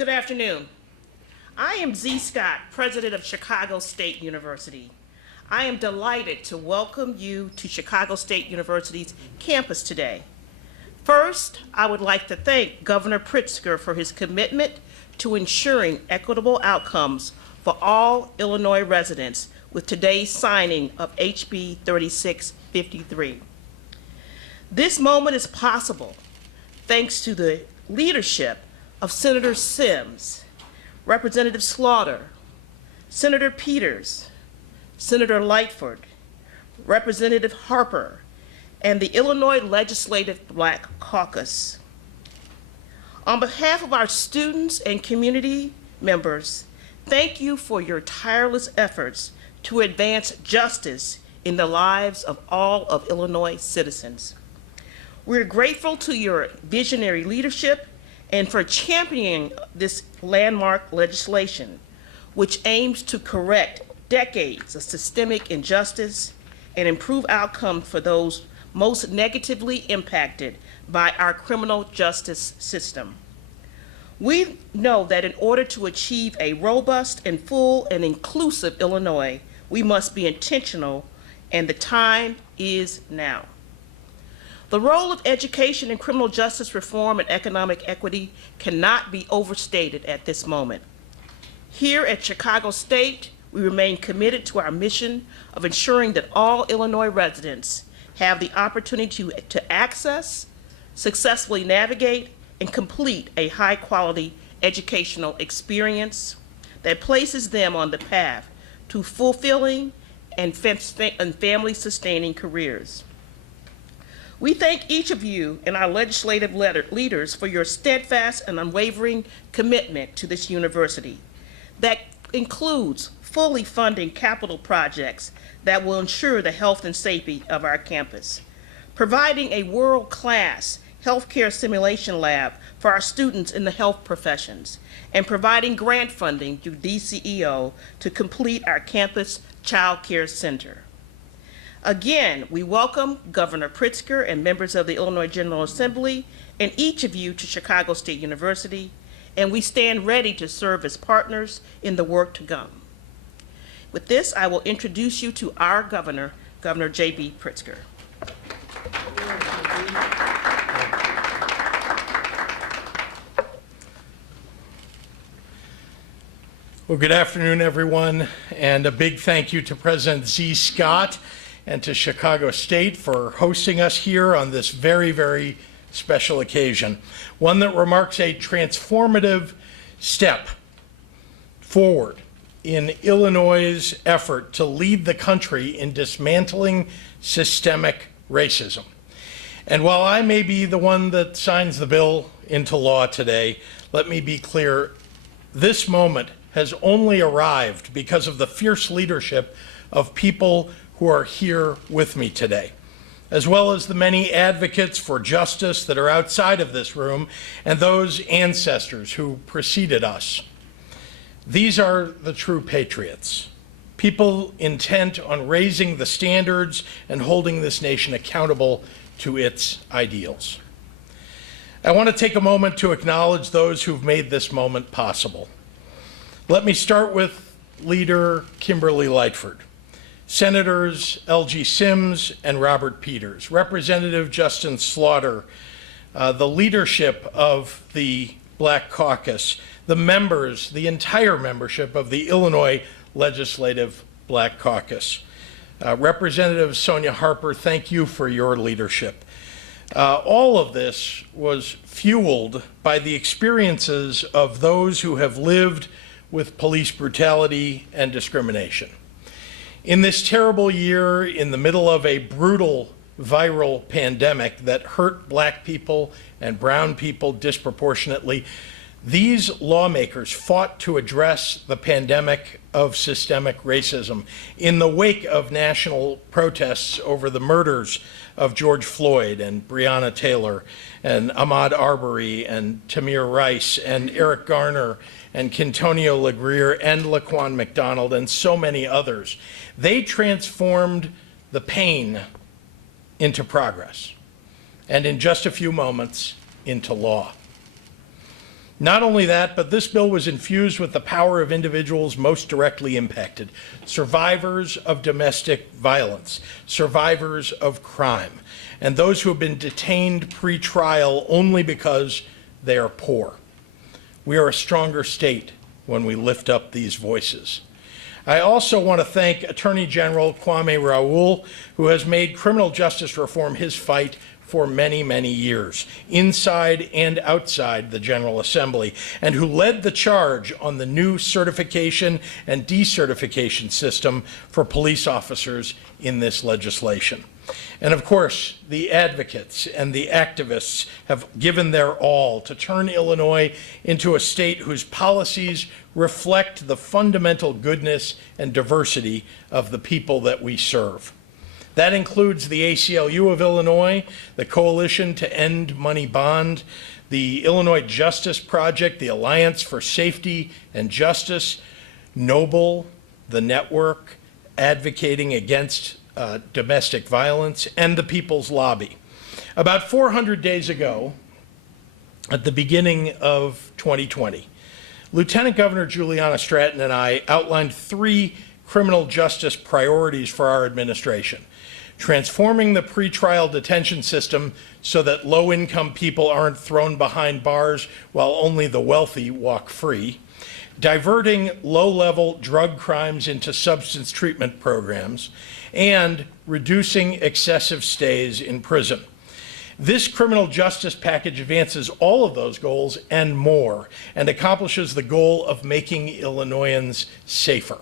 Good afternoon. I am Z. Scott, President of Chicago State University. I am delighted to welcome you to Chicago State University's campus today. First, I would like to thank Governor Pritzker for his commitment to ensuring equitable outcomes for all Illinois residents with today's signing of HB 3653. This moment is possible thanks to the leadership of Senator Sims, Representative Slaughter, Senator Peters, Senator Lightford, Representative Harper, and the Illinois Legislative Black Caucus. On behalf of our students and community members, thank you for your tireless efforts to advance justice in the lives of all of Illinois citizens. We're grateful to your visionary leadership and for championing this landmark legislation, which aims to correct decades of systemic injustice and improve outcomes for those most negatively impacted by our criminal justice system. We know that in order to achieve a robust and full and inclusive Illinois, we must be intentional, and the time is now. The role of education in criminal justice reform and economic equity cannot be overstated at this moment. Here at Chicago State, we remain committed to our mission of ensuring that all Illinois residents have the opportunity to access, successfully navigate, and complete a high-quality educational experience that places them on the path to fulfilling and family-sustaining careers. We thank each of you and our legislative leaders for your steadfast and unwavering commitment to this university. That includes fully funding capital projects that will ensure the health and safety of our campus, providing a world-class healthcare simulation lab for our students in the health professions, and providing grant funding through DCEO to complete our campus child care center. Again, we welcome Governor Pritzker and members of the Illinois General Assembly and each of you to Chicago State University, and we stand ready to serve as partners in the work to come. With this, I will introduce you to our governor, Governor J.B. Pritzker. Well, good afternoon, everyone, and a big thank you to President Z. Scott and to Chicago State for hosting us here on this very, very special occasion, one that remarks a transformative step forward in Illinois' effort to lead the country in dismantling systemic racism. And while I may be the one that signs the bill into law today, let me be clear, this moment has only arrived because of the fierce leadership of people who are here with me today, as well as the many advocates for justice that are outside of this room and those ancestors who preceded us. These are the true patriots, people intent on raising the standards and holding this nation accountable to its ideals. I want to take a moment to acknowledge those who've made this moment possible. Let me start with Leader Kimberly Lightford, Senators L.G. Sims and Robert Peters, Representative Justin Slaughter, the leadership of the Black Caucus, the members, the entire membership of the Illinois Legislative Black Caucus. Representative Sonia Harper, thank you for your leadership. All of this was fueled by the experiences of those who have lived with police brutality and discrimination. In this terrible year, in the middle of a brutal viral pandemic that hurt Black people and brown people disproportionately, these lawmakers fought to address the pandemic of systemic racism in the wake of national protests over the murders of George Floyd and Breonna Taylor and Ahmaud Arbery and Tamir Rice and Eric Garner and Quintonio LaGreer and Laquan McDonald and so many others. They transformed the pain into progress, and in just a few moments, into law. Not only that, but this bill was infused with the power of individuals most directly impacted, survivors of domestic violence, survivors of crime, and those who have been detained pre-trial only because they are poor. We are a stronger state when we lift up these voices. I also want to thank Attorney General Kwame Raoul, who has made criminal justice reform his fight for many, many years, inside and outside the General Assembly, and who led the charge on the new certification and decertification system for police officers in this legislation. And of course, the advocates and the activists have given their all to turn Illinois into a state whose policies reflect the fundamental goodness and diversity of the people that we serve. That includes the ACLU of Illinois, the Coalition to End Money Bond, the Illinois Justice Project, the Alliance for Safety and Justice, Noble, the network advocating against domestic violence, and the People's Lobby. About 400 days ago, at the beginning of 2020, Lieutenant Governor Juliana Stratton and I outlined 3 criminal justice priorities for our administration: transforming the pretrial detention system so that low-income people aren't thrown behind bars while only the wealthy walk free, diverting low-level drug crimes into substance treatment programs, and reducing excessive stays in prison. This criminal justice package advances all of those goals and more, and accomplishes the goal of making Illinoisans safer.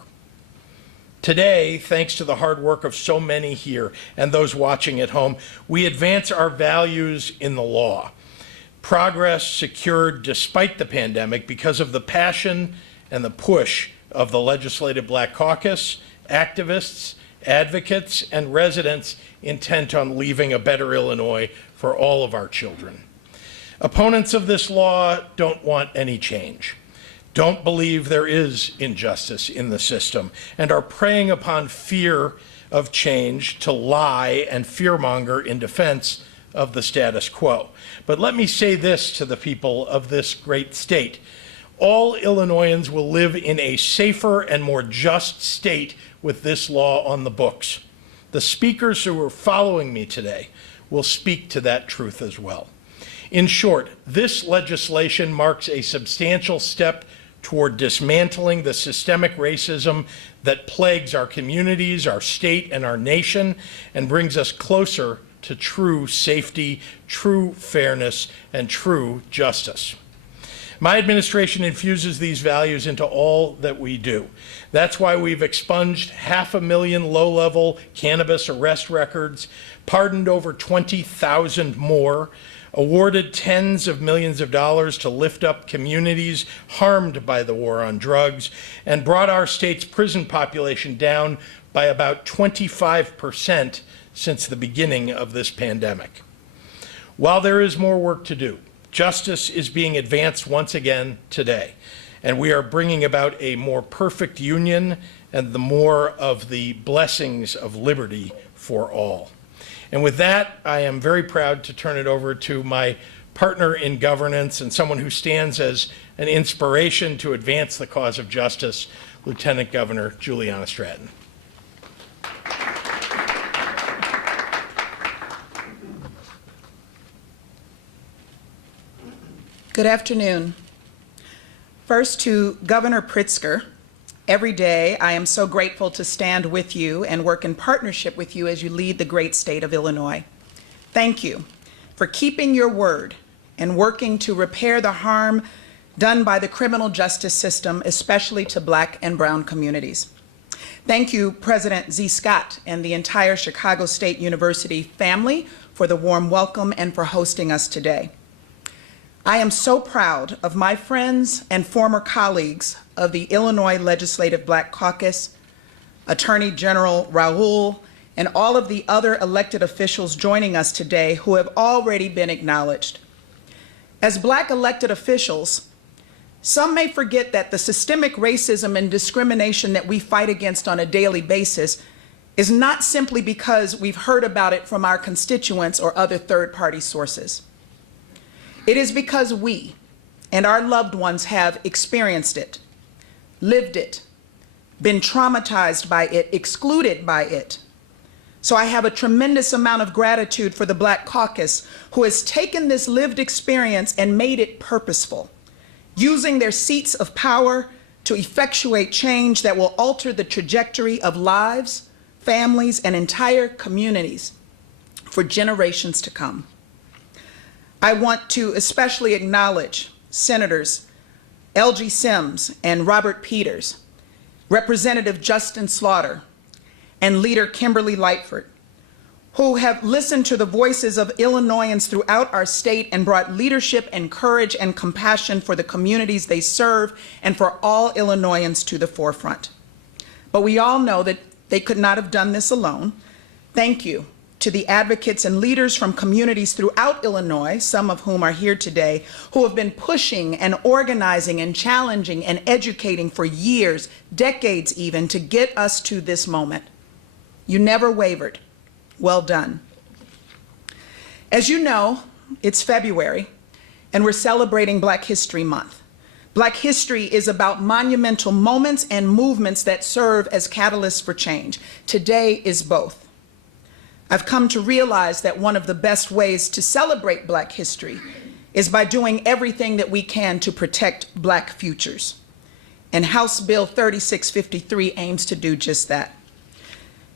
Today, thanks to the hard work of so many here and those watching at home, we advance our values in the law. Progress secured despite the pandemic because of the passion and the push of the Legislative Black Caucus, activists, advocates, and residents intent on leaving a better Illinois for all of our children. Opponents of this law don't want any change, don't believe there is injustice in the system, and are preying upon fear of change to lie and fearmonger in defense of the status quo. But let me say this to the people of this great state: all Illinoisans will live in a safer and more just state with this law on the books. The speakers who are following me today will speak to that truth as well. In short, this legislation marks a substantial step toward dismantling the systemic racism that plagues our communities, our state, and our nation, and brings us closer to true safety, true fairness, and true justice. My administration infuses these values into all that we do. That's why we've expunged 500,000 low-level cannabis arrest records, pardoned over 20,000 more, awarded tens of millions of dollars to lift up communities harmed by the war on drugs, and brought our state's prison population down by about 25% since the beginning of this pandemic. While there is more work to do, justice is being advanced once again today, and we are bringing about a more perfect union and the more of the blessings of liberty for all. And with that, I am very proud to turn it over to my partner in governance and someone who stands as an inspiration to advance the cause of justice, Lieutenant Governor Juliana Stratton. Good afternoon. First, to Governor Pritzker, every day I am so grateful to stand with you and work in partnership with you as you lead the great state of Illinois. Thank you for keeping your word and working to repair the harm done by the criminal justice system, especially to Black and brown communities. Thank you, President Z. Scott and the entire Chicago State University family for the warm welcome and for hosting us today. I am so proud of my friends and former colleagues of the Illinois Legislative Black Caucus, Attorney General Raoul, and all of the other elected officials joining us today who have already been acknowledged. As Black elected officials, some may forget that the systemic racism and discrimination that we fight against on a daily basis is not simply because we've heard about it from our constituents or other third-party sources. It is because we, and our loved ones have experienced it, lived it, been traumatized by it, excluded by it. So I have a tremendous amount of gratitude for the Black Caucus, who has taken this lived experience and made it purposeful, using their seats of power to effectuate change that will alter the trajectory of lives, families, and entire communities for generations to come. I want to especially acknowledge Senators L.G. Sims and Robert Peters, Representative Justin Slaughter, and Leader Kimberly Lightford, who have listened to the voices of Illinoisans throughout our state and brought leadership and courage and compassion for the communities they serve and for all Illinoisans to the forefront. But we all know that they could not have done this alone. Thank you to the advocates and leaders from communities throughout Illinois, some of whom are here today, who have been pushing and organizing and challenging and educating for years, decades even, to get us to this moment. You never wavered. Well done. As you know, it's February, and we're celebrating Black History Month. Black history is about monumental moments and movements that serve as catalysts for change. Today is both. I've come to realize that one of the best ways to celebrate Black history is by doing everything that we can to protect Black futures. And House Bill 3653 aims to do just that.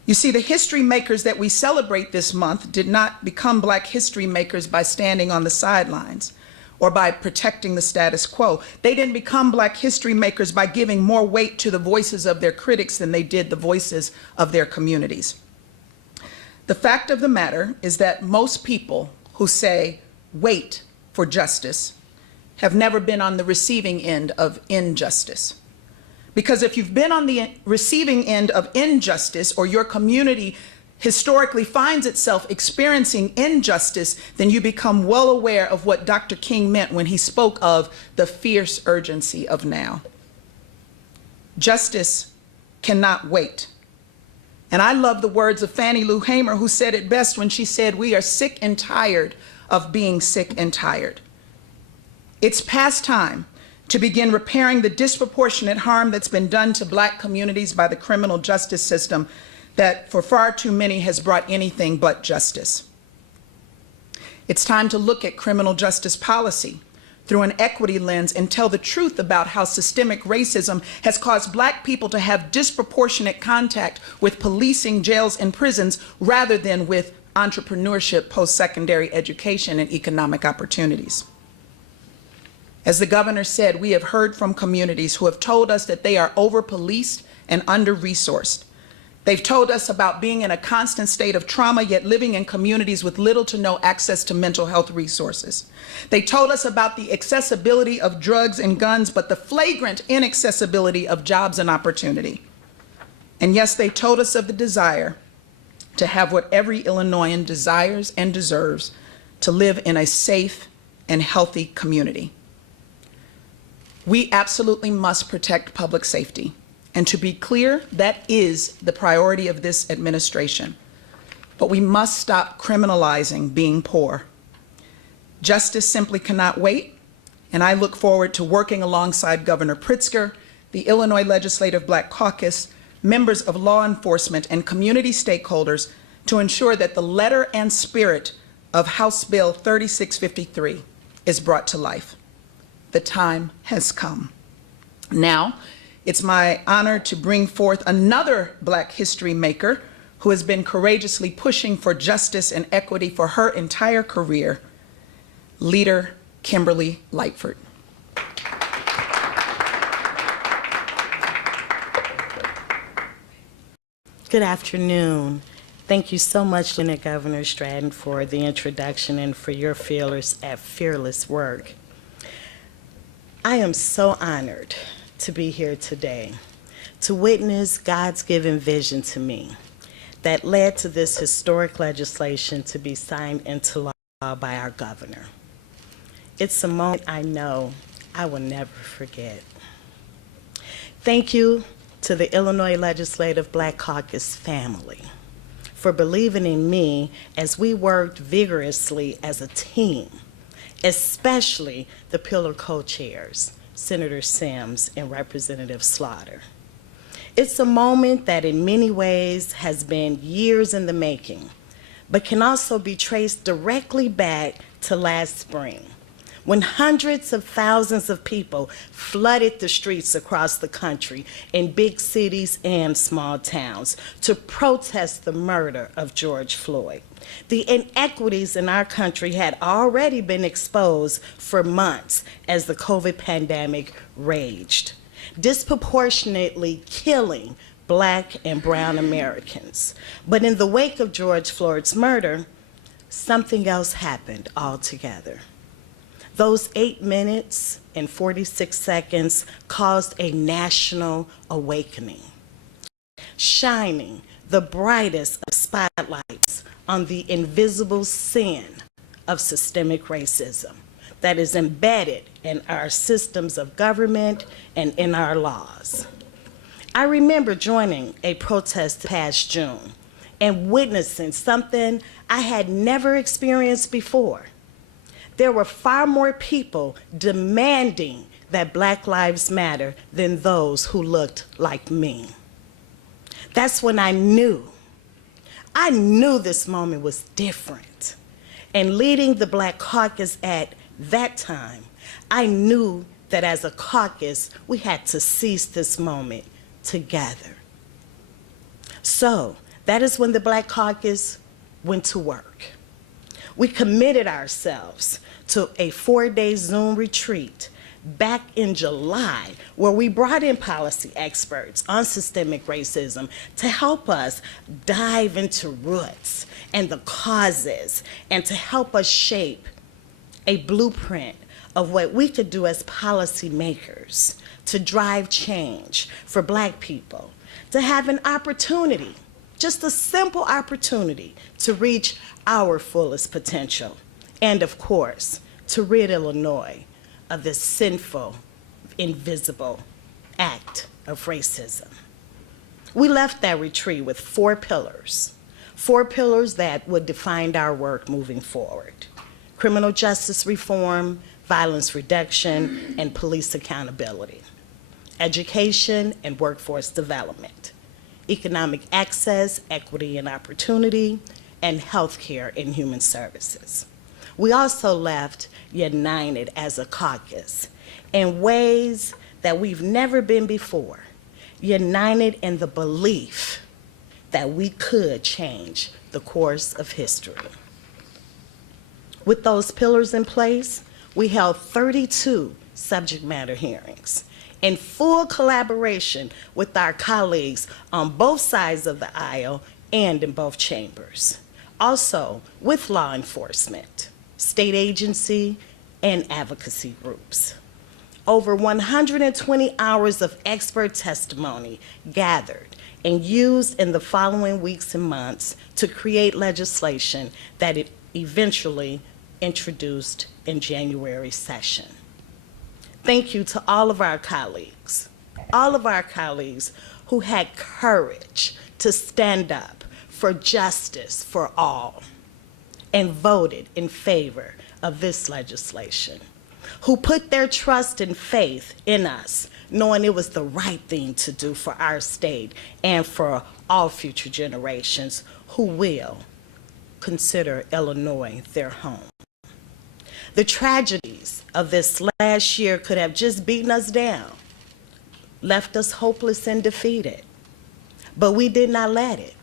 You see, the history makers that we celebrate this month did not become Black history makers by standing on the sidelines or by protecting the status quo. They didn't become Black history makers by giving more weight to the voices of their critics than they did the voices of their communities. The fact of the matter is that most people who say, wait for justice, have never been on the receiving end of injustice. Because if you've been on the receiving end of injustice, or your community historically finds itself experiencing injustice, then you become well aware of what Dr. King meant when he spoke of the fierce urgency of now. Justice cannot wait. And I love the words of Fannie Lou Hamer, who said it best when she said, "We are sick and tired of being sick and tired." It's past time to begin repairing the disproportionate harm that's been done to Black communities by the criminal justice system that for far too many has brought anything but justice. It's time to look at criminal justice policy through an equity lens and tell the truth about how systemic racism has caused Black people to have disproportionate contact with policing, jails, and prisons rather than with entrepreneurship, post-secondary education, and economic opportunities. As the governor said, we have heard from communities who have told us that they are over-policed and under-resourced. They've told us about being in a constant state of trauma, yet living in communities with little to no access to mental health resources. They told us about the accessibility of drugs and guns, but the flagrant inaccessibility of jobs and opportunity. And yes, they told us of the desire to have what every Illinoisan desires and deserves, to live in a safe and healthy community. We absolutely must protect public safety. And to be clear, that is the priority of this administration. But we must stop criminalizing being poor. Justice simply cannot wait, and I look forward to working alongside Governor Pritzker, the Illinois Legislative Black Caucus, members of law enforcement, and community stakeholders to ensure that the letter and spirit of House Bill 3653 is brought to life. The time has come. Now, it's my honor to bring forth another Black history maker who has been courageously pushing for justice and equity for her entire career, Leader Kimberly Lightford. Good afternoon. Thank you so much, Lieutenant Governor Stratton, for the introduction and for your fearless work. I am so honored to be here today to witness God's given vision to me that led to this historic legislation to be signed into law by our governor. It's a moment I know I will never forget. Thank you to the Illinois Legislative Black Caucus family for believing in me as we worked vigorously as a team especially the pillar co-chairs, Senator Sims and Representative Slaughter. It's a moment that in many ways has been years in the making, but can also be traced directly back to last spring, when hundreds of thousands of people flooded the streets across the country in big cities and small towns to protest the murder of George Floyd. The inequities in our country had already been exposed for months as the COVID pandemic raged, disproportionately killing Black and brown Americans. But in the wake of George Floyd's murder, something else happened altogether. Those 8 minutes and 46 seconds caused a national awakening, shining the brightest of spotlights on the invisible sin of systemic racism that is embedded in our systems of government and in our laws. I remember joining a protest past June and witnessing something I had never experienced before. There were far more people demanding that Black Lives Matter than those who looked like me. That's when I knew this moment was different. And leading the Black Caucus at that time, I knew that as a caucus, we had to seize this moment together. So that is when the Black Caucus went to work. We committed ourselves to a 4-day Zoom retreat back in July, where we brought in policy experts on systemic racism to help us dive into roots and the causes and to help us shape a blueprint of what we could do as policymakers to drive change for Black people, to have an opportunity, just a simple opportunity to reach our fullest potential, and of course, to rid Illinois of this sinful, invisible act of racism. We left that retreat with 4 pillars that would define our work moving forward: criminal justice reform, violence reduction, and police accountability, education and workforce development, economic access, equity and opportunity, and healthcare and human services. We also left united as a caucus in ways that we've never been before, united in the belief that we could change the course of history. With those pillars in place, we held 32 subject matter hearings in full collaboration with our colleagues on both sides of the aisle and in both chambers. Also with law enforcement, state agency, and advocacy groups. Over 120 hours of expert testimony gathered and used in the following weeks and months to create legislation that it eventually introduced in January session. Thank you to all of our colleagues who had courage to stand up for justice for all and voted in favor of this legislation, who put their trust and faith in us, knowing it was the right thing to do for our state and for all future generations who will consider Illinois their home. The tragedies of this last year could have just beaten us down, left us hopeless and defeated, but we did not let it.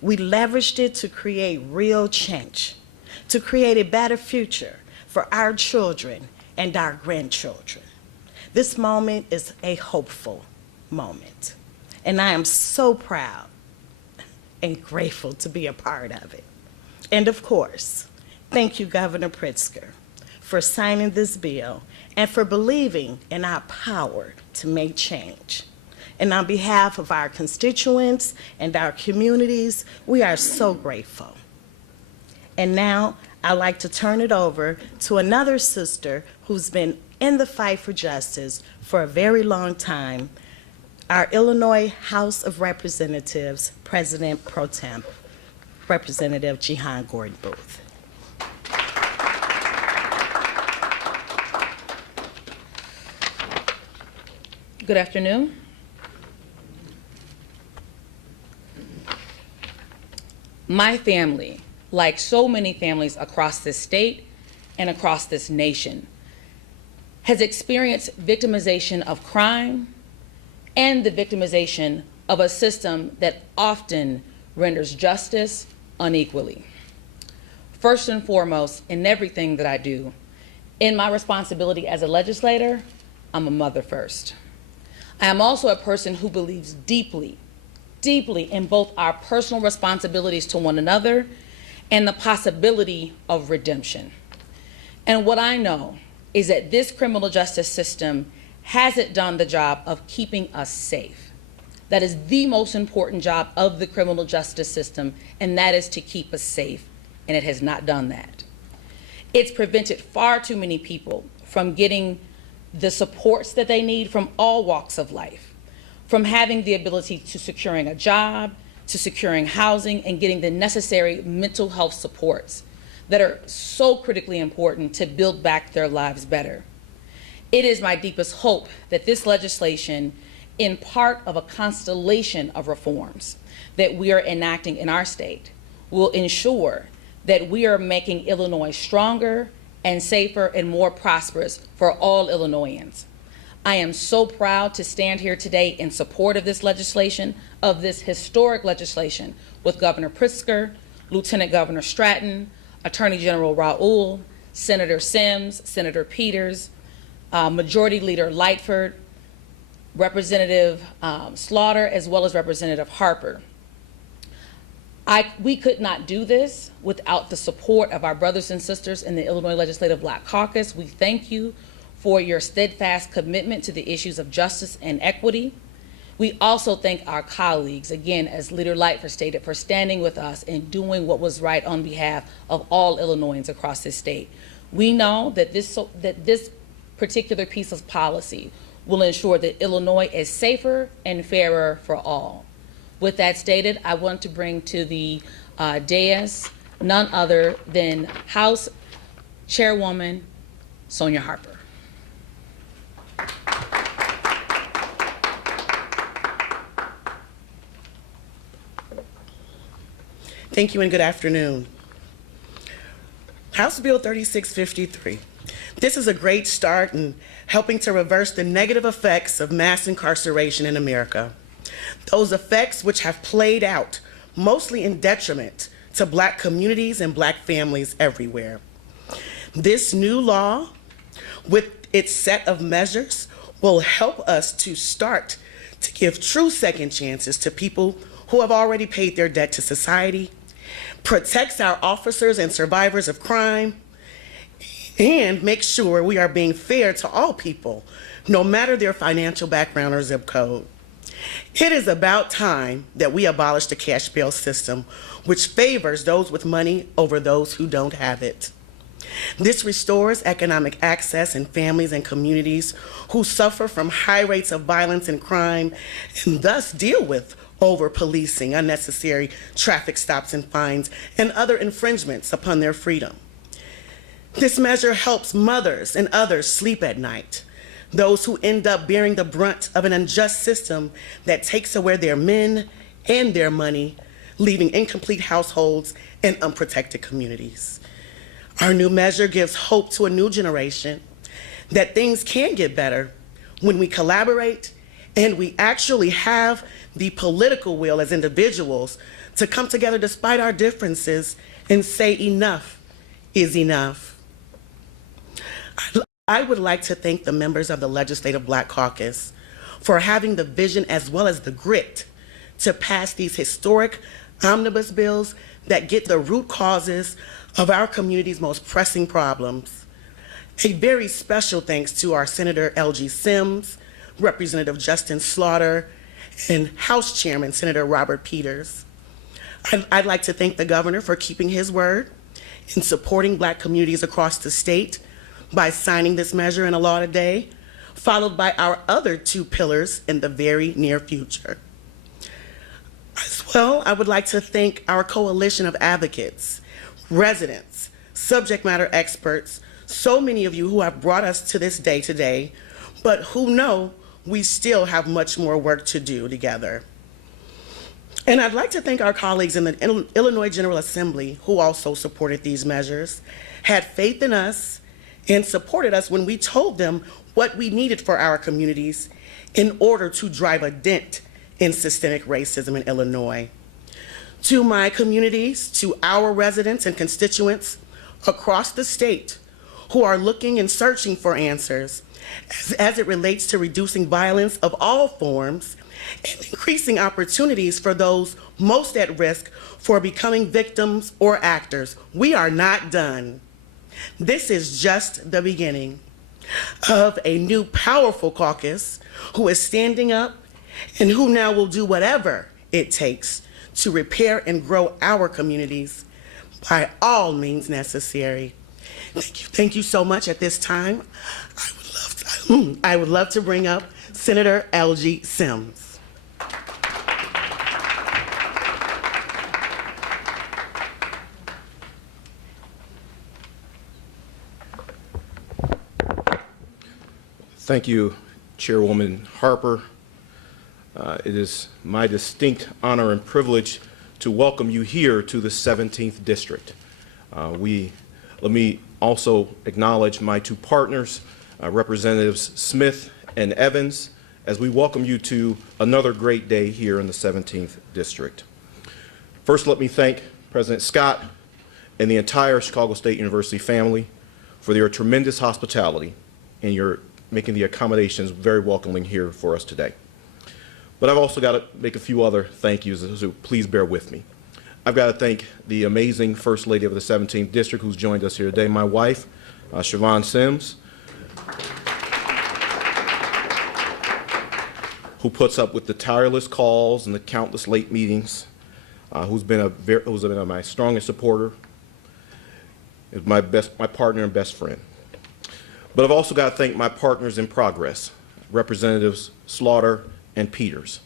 We leveraged it to create real change, to create a better future for our children and our grandchildren. This moment is a hopeful moment, and I am so proud and grateful to be a part of it. And of course, thank you, Governor Pritzker, for signing this bill and for believing in our power to make change. And on behalf of our constituents and our communities, we are so grateful. And now I'd like to turn it over to another sister who's been in the fight for justice for a very long time, our Illinois House of Representatives President Pro Tem, Representative Jehan Gordon Booth. Good afternoon. My family, like so many families across this state and across this nation, has experienced victimization of crime and the victimization of a system that often renders justice unequally. First and foremost, in everything that I do, in my responsibility as a legislator, I'm a mother first. I am also a person who believes deeply, deeply in both our personal responsibilities to one another and the possibility of redemption. And what I know is that this criminal justice system hasn't done the job of keeping us safe. That is the most important job of the criminal justice system, and that is to keep us safe, and it has not done that. It's prevented far too many people from getting the supports that they need from all walks of life, from having the ability to securing a job, to securing housing, and getting the necessary mental health supports that are so critically important to build back their lives better. It is my deepest hope that this legislation, in part of a constellation of reforms that we are enacting in our state, will ensure that we are making Illinois stronger and safer and more prosperous for all Illinoisans. I am so proud to stand here today in support of this legislation, of this historic legislation, with Governor Pritzker, Lieutenant Governor Stratton, Attorney General Raoul, Senator Sims, Senator Peters, Majority Leader Lightford, Representative Slaughter, as well as Representative Harper. We could not do this without the support of our brothers and sisters in the Illinois Legislative Black Caucus. We thank you for your steadfast commitment to the issues of justice and equity. We also thank our colleagues, again, as Leader Lightford stated, for standing with us and doing what was right on behalf of all Illinoisans across this state. We know that this particular piece of policy will ensure that Illinois is safer and fairer for all. With that stated, I want to bring to the dais none other than House Chairwoman Sonia Harper. Thank you and good afternoon. House Bill 3653. This is a great start in helping to reverse the negative effects of mass incarceration in America. Those effects which have played out mostly in detriment to Black communities and Black families everywhere. This new law, with its set of measures, will help us to start to give true second chances to people who have already paid their debt to society, protects our officers and survivors of crime, and make sure we are being fair to all people, no matter their financial background or zip code. It is about time that we abolish the cash bail system, which favors those with money over those who don't have it. This restores economic access in families and communities who suffer from high rates of violence and crime, and thus deal with over-policing, unnecessary traffic stops and fines, and other infringements upon their freedom. This measure helps mothers and others sleep at night, those who end up bearing the brunt of an unjust system that takes away their men and their money, leaving incomplete households and unprotected communities. Our new measure gives hope to a new generation that things can get better when we collaborate and we actually have the political will as individuals to come together despite our differences and say enough is enough. I would like to thank the members of the Legislative Black Caucus for having the vision as well as the grit to pass these historic omnibus bills that get the root causes of our community's most pressing problems. A very special thanks to our Senator L.G. Sims, Representative Justin Slaughter, and House Chairman Senator Robert Peters. I'd like to thank the governor for keeping his word in supporting Black communities across the state by signing this measure into law today, followed by our other two pillars in the very near future. As well, I would like to thank our coalition of advocates, residents, subject matter experts, so many of you who have brought us to this day today, but who know we still have much more work to do together. And I'd like to thank our colleagues in the Illinois General Assembly who also supported these measures, had faith in us, and supported us when we told them what we needed for our communities in order to drive a dent in systemic racism in Illinois. To my communities, to our residents and constituents across the state who are looking and searching for answers as it relates to reducing violence of all forms and increasing opportunities for those most at risk for becoming victims or actors. We are not done. This is just the beginning of a new powerful caucus who is standing up and who now will do whatever it takes to repair and grow our communities by all means necessary. Thank you so much. At this time, I would love to bring up Senator L.G. Sims. Thank you, Chairwoman Harper. It is my distinct honor and privilege to welcome you here to the 17th District. Let me also acknowledge my two partners, Representatives Smith and Evans, as we welcome you to another great day here in the 17th District. First, let me thank President Scott and the entire Chicago State University family for their tremendous hospitality and your making the accommodations very welcoming here for us today. But I've also got to make a few other thank yous, so please bear with me. I've got to thank the amazing First Lady of the 17th District who's joined us here today, my wife, Siobhan Sims, who puts up with the tireless calls and the countless late meetings, who's been my strongest supporter, is my partner and best friend. But I've also got to thank my partners in progress, Representatives Slaughter and Peters.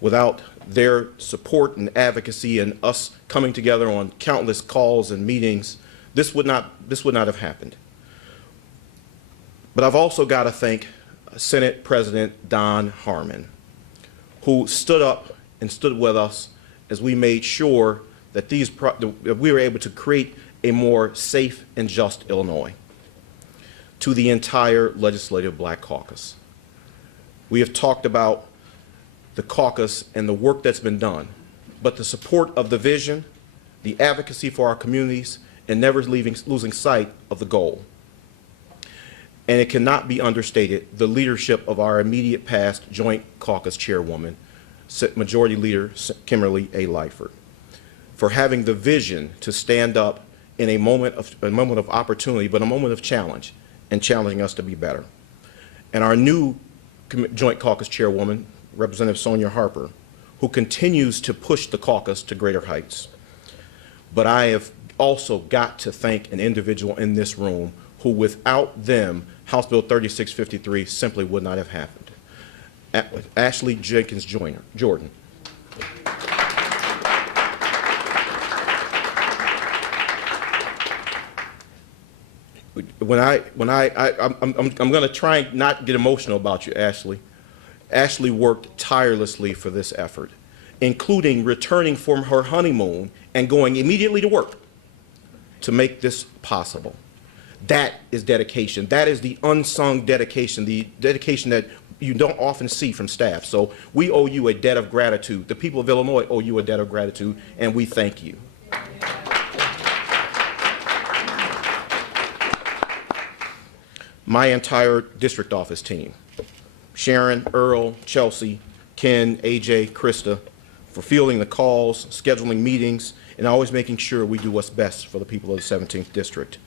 Without their support and advocacy and us coming together on countless calls and meetings, this would not have happened. But I've also got to thank Senate President Don Harmon, who stood up and stood with us as we made sure that we were able to create a more safe and just Illinois. To the entire Legislative Black Caucus. We have talked about the caucus and the work that's been done, but the support of the vision, the advocacy for our communities, and never losing sight of the goal. And it cannot be understated, the leadership of our immediate past Joint Caucus Chairwoman, Majority Leader Kimberly A. Lightford, for having the vision to stand up in a moment of opportunity, but a moment of challenge, and challenging us to be better. And our new Joint Caucus Chairwoman, Representative Sonia Harper, who continues to push the caucus to greater heights. But I have also got to thank an individual in this room who, without them, House Bill 3653 simply would not have happened. Ashley Jenkins Jordan. I'm going to try and not get emotional about you, Ashley. Ashley worked tirelessly for this effort, including returning from her honeymoon and going immediately to work to make this possible. That is dedication. That is the unsung dedication, the dedication that you don't often see from staff. So we owe you a debt of gratitude. The people of Illinois owe you a debt of gratitude, and we thank you. My entire district office team, Sharon, Earl, Chelsea, Ken, AJ, Krista, for fielding the calls, scheduling meetings, and always making sure we do what's best for the people of the 17th District.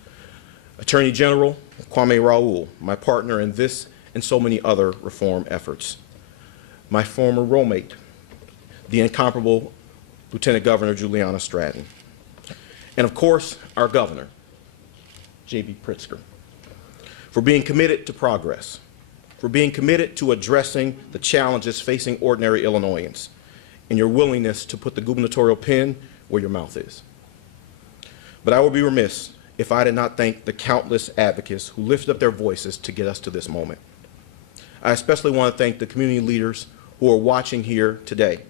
Attorney General Kwame Raoul, my partner in this and so many other reform efforts. My former roommate, the incomparable Lieutenant Governor Juliana Stratton. And of course, our governor, J.B. Pritzker, for being committed to progress, for being committed to addressing the challenges facing ordinary Illinoisans, and your willingness to put the gubernatorial pen where your mouth is. But I would be remiss if I did not thank the countless advocates who lifted up their voices to get us to this moment. I especially want to thank the community leaders who are watching here today.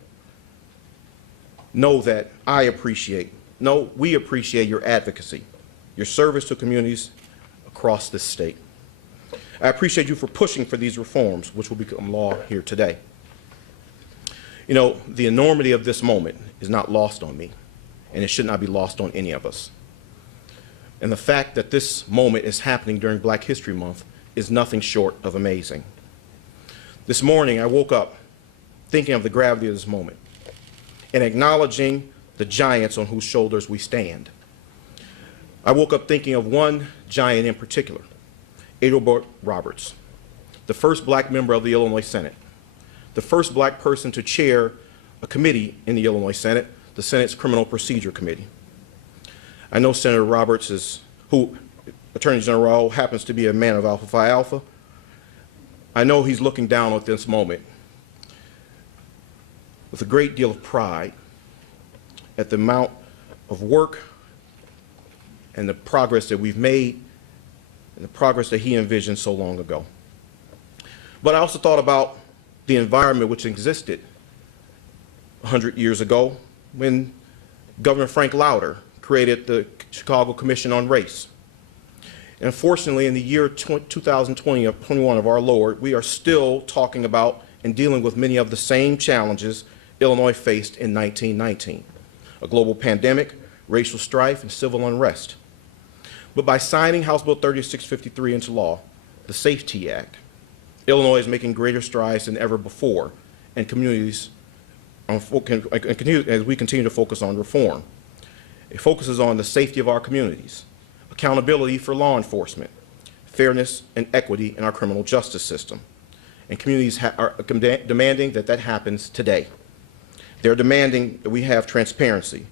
Know that we appreciate your advocacy, your service to communities across this state. I appreciate you for pushing for these reforms, which will become law here today. You know, the enormity of this moment is not lost on me, and it should not be lost on any of us. And the fact that this moment is happening during Black History Month is nothing short of amazing. This morning, I woke up thinking of the gravity of this moment and acknowledging the giants on whose shoulders we stand. I woke up thinking of one giant in particular, Adelbert Roberts, the first Black member of the Illinois Senate, the first Black person to chair a committee in the Illinois Senate, the Senate's Criminal Procedure Committee. I know Senator Roberts who Attorney General Raoul happens to be a man of Alpha Phi Alpha. I know he's looking down at this moment with a great deal of pride at the amount of work and the progress that we've made and the progress that he envisioned so long ago. But I also thought about the environment which existed 100 years ago when Governor Frank Lauder created the Chicago Commission on Race. And unfortunately, in the year 2021 of our Lord, we are still talking about and dealing with many of the same challenges Illinois faced in 1919, a global pandemic, racial strife, and civil unrest. But by signing House Bill 3653 into law, the SAFE-T Act, Illinois is making greater strides than ever before, and communities, as we continue to focus on reform. It focuses on the safety of our communities, accountability for law enforcement, fairness and equity in our criminal justice system. And communities are demanding that that happens today. They're demanding that we have transparency.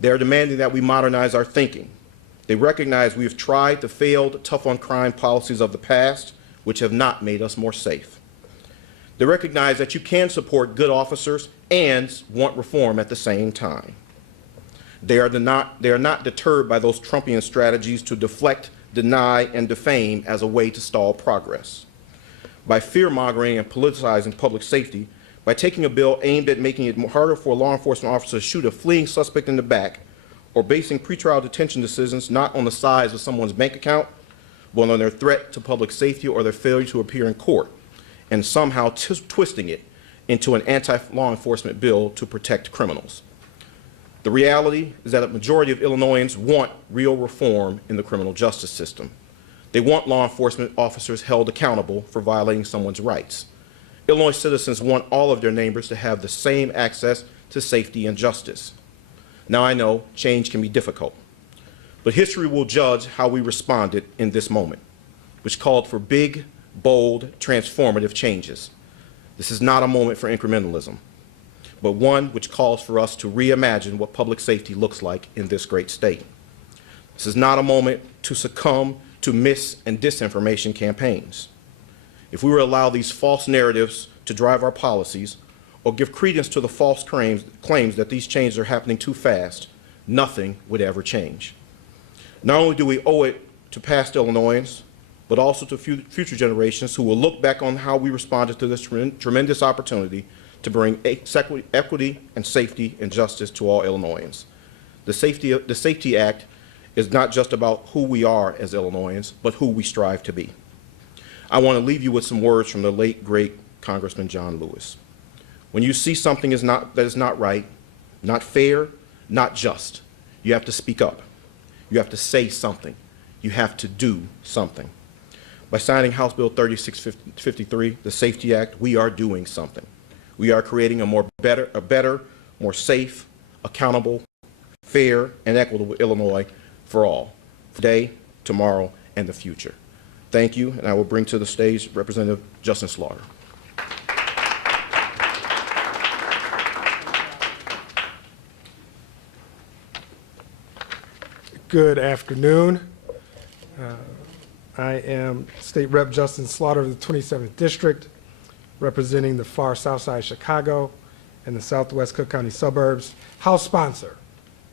They're demanding that we modernize our thinking. They recognize we have tried the failed tough on crime policies of the past, which have not made us more safe. They recognize that you can support good officers and want reform at the same time. They are not deterred by those Trumpian strategies to deflect, deny, and defame as a way to stall progress. By fear-mongering and politicizing public safety, by taking a bill aimed at making it harder for a law enforcement officer to shoot a fleeing suspect in the back, or basing pretrial detention decisions not on the size of someone's bank account, but on their threat to public safety or their failure to appear in court, and somehow twisting it into an anti-law enforcement bill to protect criminals. The reality is that a majority of Illinoisans want real reform in the criminal justice system. They want law enforcement officers held accountable for violating someone's rights. Illinois citizens want all of their neighbors to have the same access to safety and justice. Now I know change can be difficult, but history will judge how we responded in this moment, which called for big, bold, transformative changes. This is not a moment for incrementalism, but one which calls for us to reimagine what public safety looks like in this great state. This is not a moment to succumb to mis- and disinformation campaigns. If we were to allow these false narratives to drive our policies, or give credence to the false claims that these changes are happening too fast, nothing would ever change. Not only do we owe it to past Illinoisans, but also to future generations who will look back on how we responded to this tremendous opportunity to bring equity and safety and justice to all Illinoisans. The SAFE-T Act is not just about who we are as Illinoisans, but who we strive to be. I want to leave you with some words from the late, great Congressman John Lewis. When you see something that is not right, not fair, not just, you have to speak up. You have to say something. You have to do something. By signing House Bill 3653, the SAFE-T Act, we are doing something. We are creating a better, more safe, accountable, fair, and equitable Illinois for all, today, tomorrow, and the future. Thank you, and I will bring to the stage Representative Justin Slaughter. Good afternoon. I am State Rep Justin Slaughter of the 27th District, representing the far south side of Chicago and the southwest Cook County suburbs. House sponsor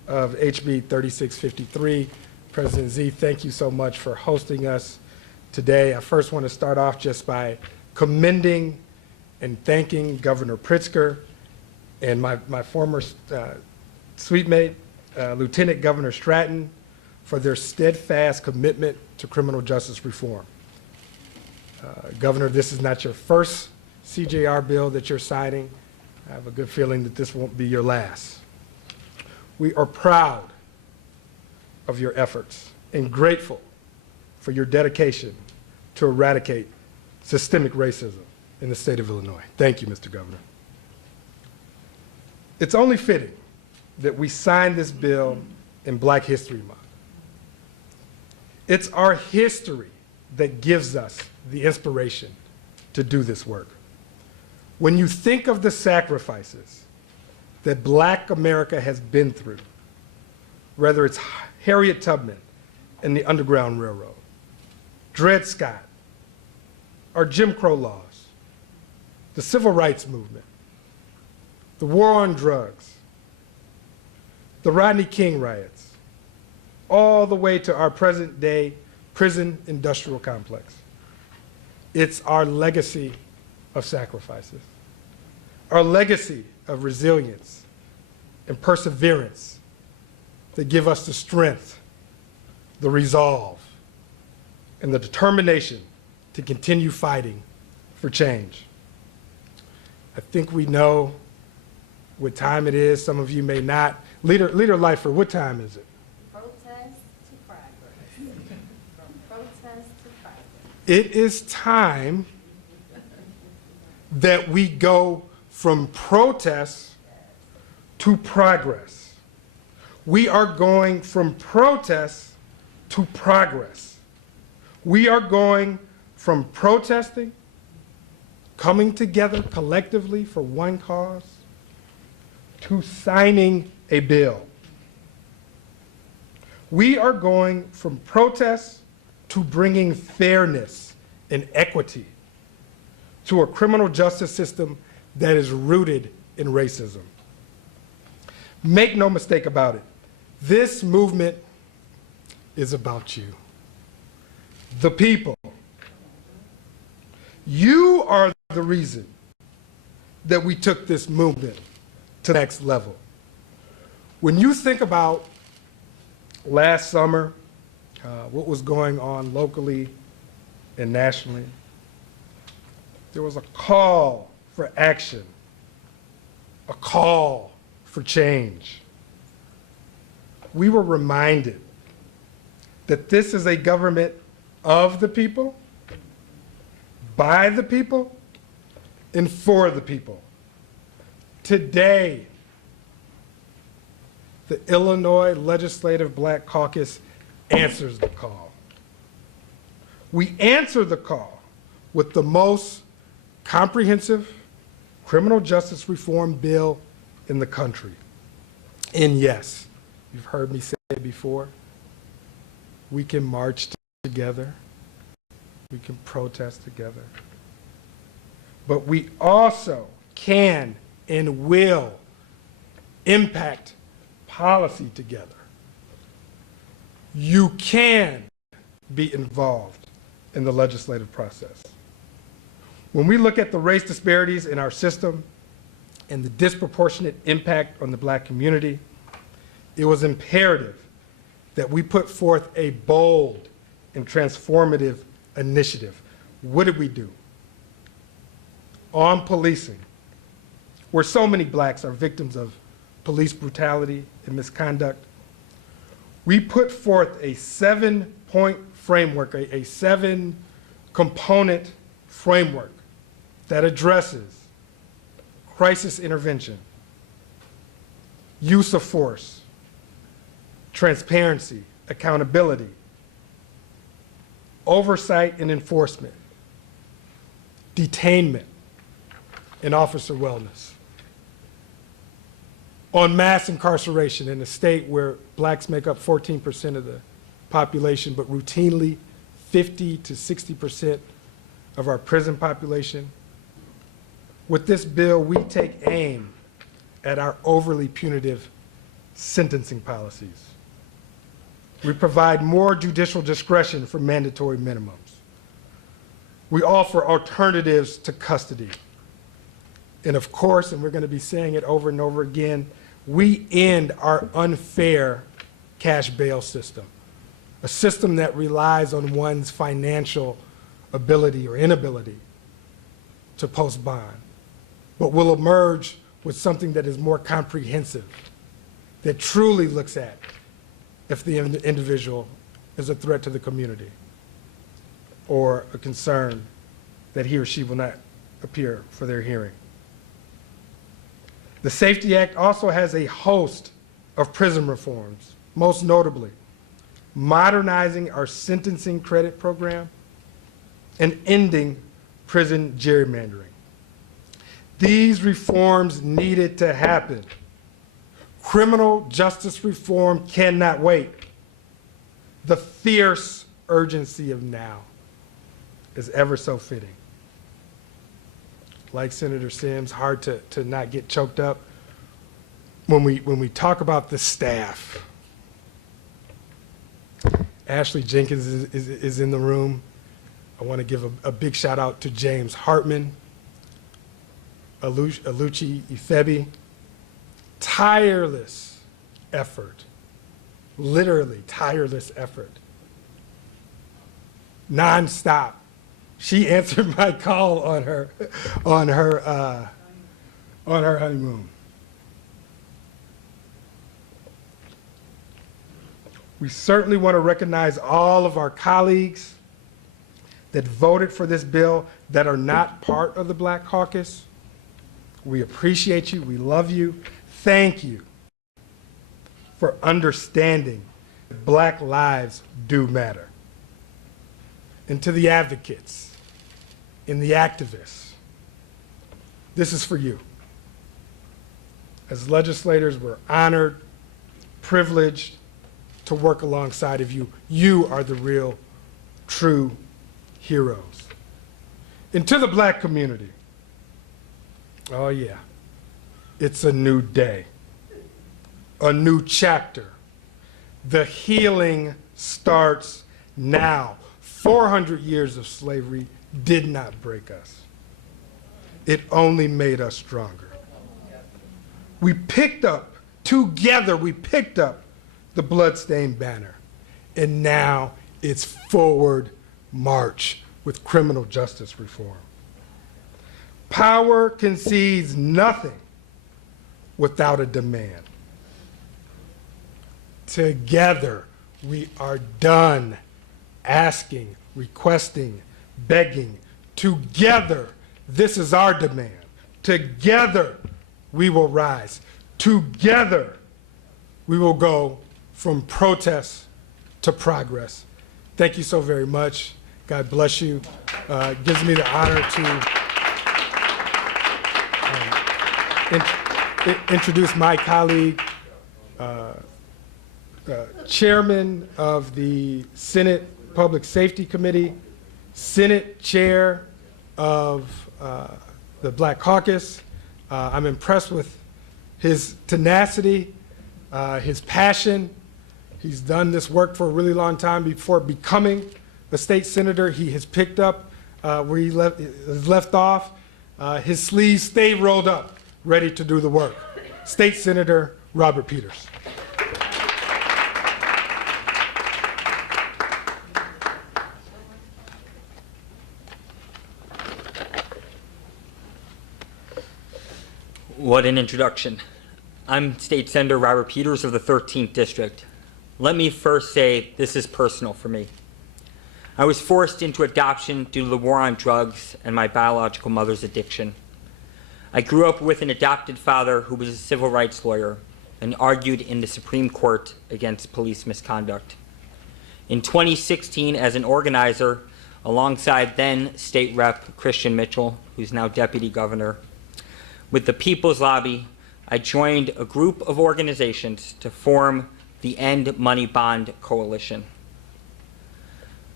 of HB 3653. President Z, thank you so much for hosting us today. I first want to start off just by commending and thanking Governor Pritzker and my former suite mate, Lieutenant Governor Stratton, for their steadfast commitment to criminal justice reform. Governor, this is not your first CJR bill that you're signing. I have a good feeling that this won't be your last. We are proud of your efforts and grateful for your dedication to eradicate systemic racism in the state of Illinois. Thank you, Mr. Governor. It's only fitting that we sign this bill in Black History Month. It's our history that gives us the inspiration to do this work. When you think of the sacrifices that Black America has been through, whether it's Harriet Tubman and the Underground Railroad, Dred Scott, our Jim Crow laws, the Civil Rights Movement, the war on drugs, the Rodney King riots, all the way to our present day prison industrial complex. It's our legacy of sacrifices, our legacy of resilience and perseverance that give us the strength, the resolve, and the determination to continue fighting for change. I think we know what time it is. Some of you may not. Leader Lightford, what time is it? Protest to progress. From protest to progress. It is time that we go from protest to progress. We are going from protest to progress. We are going from protesting, coming together collectively for one cause, to signing a bill. We are going from protest to bringing fairness and equity to a criminal justice system that is rooted in racism. Make no mistake about it, this movement is about you, the people. You are the reason that we took this movement to the next level. When you think about last summer, what was going on locally and nationally, there was a call for action, a call for change. We were reminded that this is a government of the people, by the people, and for the people. Today, the Illinois Legislative Black Caucus answers the call. We answer the call with the most comprehensive criminal justice reform bill in the country. And yes, you've heard me say it before, we can march together, we can protest together, but we also can and will impact policy together. You can be involved in the legislative process. When we look at the race disparities in our system and the disproportionate impact on the Black community, it was imperative that we put forth a bold and transformative initiative. What did we do? On policing, where so many Blacks are victims of police brutality and misconduct, we put forth a 7-point framework, a 7-component framework that addresses crisis intervention, use of force, transparency, accountability, oversight and enforcement, detainment, and officer wellness. On mass incarceration in a state where Blacks make up 14% of the population, but routinely 50 to 60% of our prison population, with this bill, we take aim at our overly punitive sentencing policies. We provide more judicial discretion for mandatory minimums. We offer alternatives to custody. And of course, and we're going to be saying it over and over again, we end our unfair cash bail system, a system that relies on one's financial ability or inability to post bond, but will emerge with something that is more comprehensive, that truly looks at if the individual is a threat to the community or a concern that he or she will not appear for their hearing. The Safety Act also has a host of prison reforms, most notably modernizing our sentencing credit program and ending prison gerrymandering. These reforms needed to happen. Criminal justice reform cannot wait. The fierce urgency of now is ever so fitting. Like Senator Sims, hard to not get choked up when we talk about the staff. Ashley Jenkins is in the room. I want to give a big shout out to James Hartman, Aluchi Ifebi. Tireless effort, literally tireless effort, nonstop. She answered my call on her honeymoon. We certainly want to recognize all of our colleagues that voted for this bill that are not part of the Black Caucus. We appreciate you. We love you. Thank you for understanding that Black lives do matter. And to the advocates and the activists, this is for you. As legislators, we're honored, privileged to work alongside of you. You are the real, true heroes. And to the Black community, oh yeah, it's a new day, a new chapter. The healing starts now. 400 years of slavery did not break us. It only made us stronger. We picked up, together we picked up the bloodstained banner. And now it's forward march with criminal justice reform. Power concedes nothing without a demand. Together, we are done asking, requesting, begging. Together, this is our demand. Together, we will rise. Together, we will go from protest to progress. Thank you so very much. God bless you. It gives me the honor to introduce my colleague, Chairman of the Senate Public Safety Committee, Senate Chair of the Black Caucus. I'm impressed with his tenacity, his passion. He's done this work for a really long time before becoming a state senator. He has picked up where he left off. His sleeves stay rolled up, ready to do the work. State Senator Robert Peters. What an introduction. I'm State Senator Robert Peters of the 13th District. Let me first say this is personal for me. I was forced into adoption due to the war on drugs and my biological mother's addiction. I grew up with an adopted father who was a civil rights lawyer and argued in the Supreme Court against police misconduct. In 2016, as an organizer, alongside then State Rep Christian Mitchell, who's now Deputy Governor, with the People's Lobby, I joined a group of organizations to form the End Money Bond Coalition.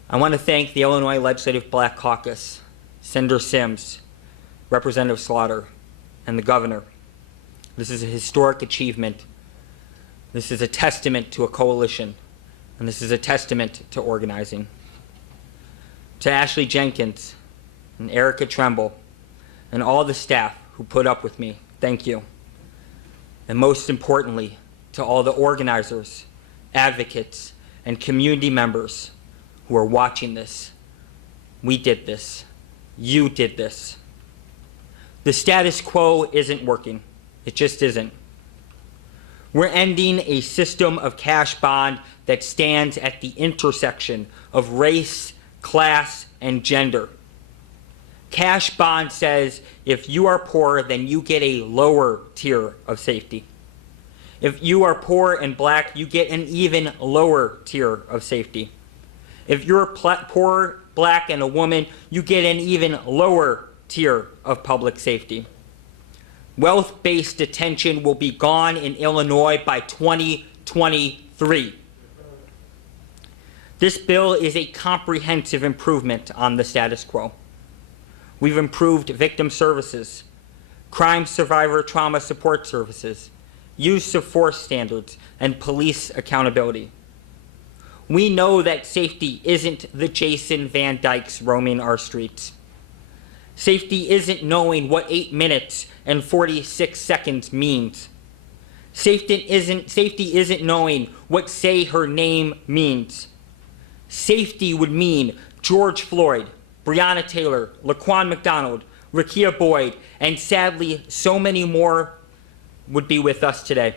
I want to thank the Illinois Legislative Black Caucus, Senator Sims, Representative Slaughter, and the Governor. This is a historic achievement. This is a testament to a coalition, and this is a testament to organizing. To Ashley Jenkins, and Erica Tremble, and all the staff who put up with me, thank you. And most importantly, to all the organizers, advocates, and community members who are watching this. We did this. You did this. The status quo isn't working. It just isn't. We're ending a system of cash bond that stands at the intersection of race, class, and gender. Cash bond says if you are poor, then you get a lower tier of safety. If you are poor and black, you get an even lower tier of safety. If you're poor, black, and a woman, you get an even lower tier of public safety. Wealth-based detention will be gone in Illinois by 2023. This bill is a comprehensive improvement on the status quo. We've improved victim services, crime survivor trauma support services, use of force standards, and police accountability. We know that safety isn't the Jason Van Dykes roaming our streets. Safety isn't knowing what 8 minutes and 46 seconds means. Safety isn't knowing what say her name means. Safety would mean George Floyd, Breonna Taylor, Laquan McDonald, Rekia Boyd, and sadly so many more would be with us today.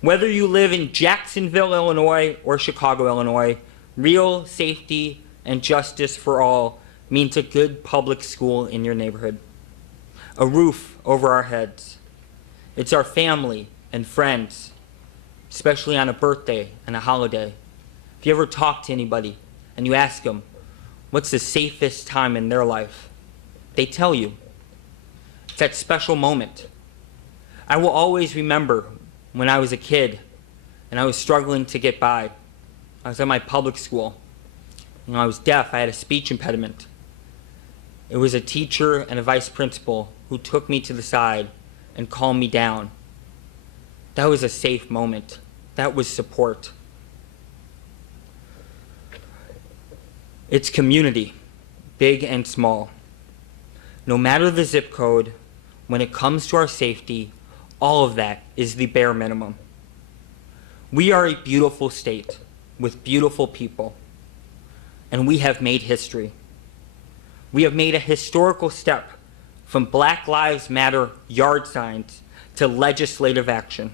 Whether you live in Jacksonville, Illinois, or Chicago, Illinois, real safety and justice for all means a good public school in your neighborhood, a roof over our heads. It's our family and friends, especially on a birthday and a holiday. If you ever talk to anybody and you ask them, what's the safest time in their life? They tell you. It's that special moment. I will always remember when I was a kid and I was struggling to get by. I was at my public school. I was deaf. I had a speech impediment. It was a teacher and a vice principal who took me to the side and calmed me down. That was a safe moment. That was support. It's community, big and small. No matter the zip code, when it comes to our safety, all of that is the bare minimum. We are a beautiful state with beautiful people, and we have made history. We have made a historical step from Black Lives Matter yard signs to legislative action,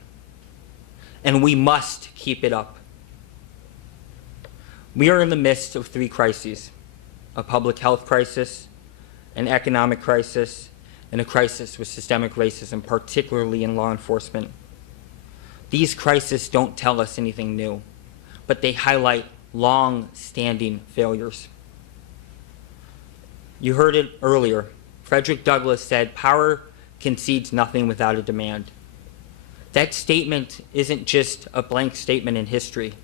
and we must keep it up. We are in the midst of 3 crises: a public health crisis, an economic crisis, and a crisis with systemic racism, particularly in law enforcement. These crises don't tell us anything new, but they highlight long-standing failures. You heard it earlier. Frederick Douglass said, "Power concedes nothing without a demand." That statement isn't just a blank statement in history.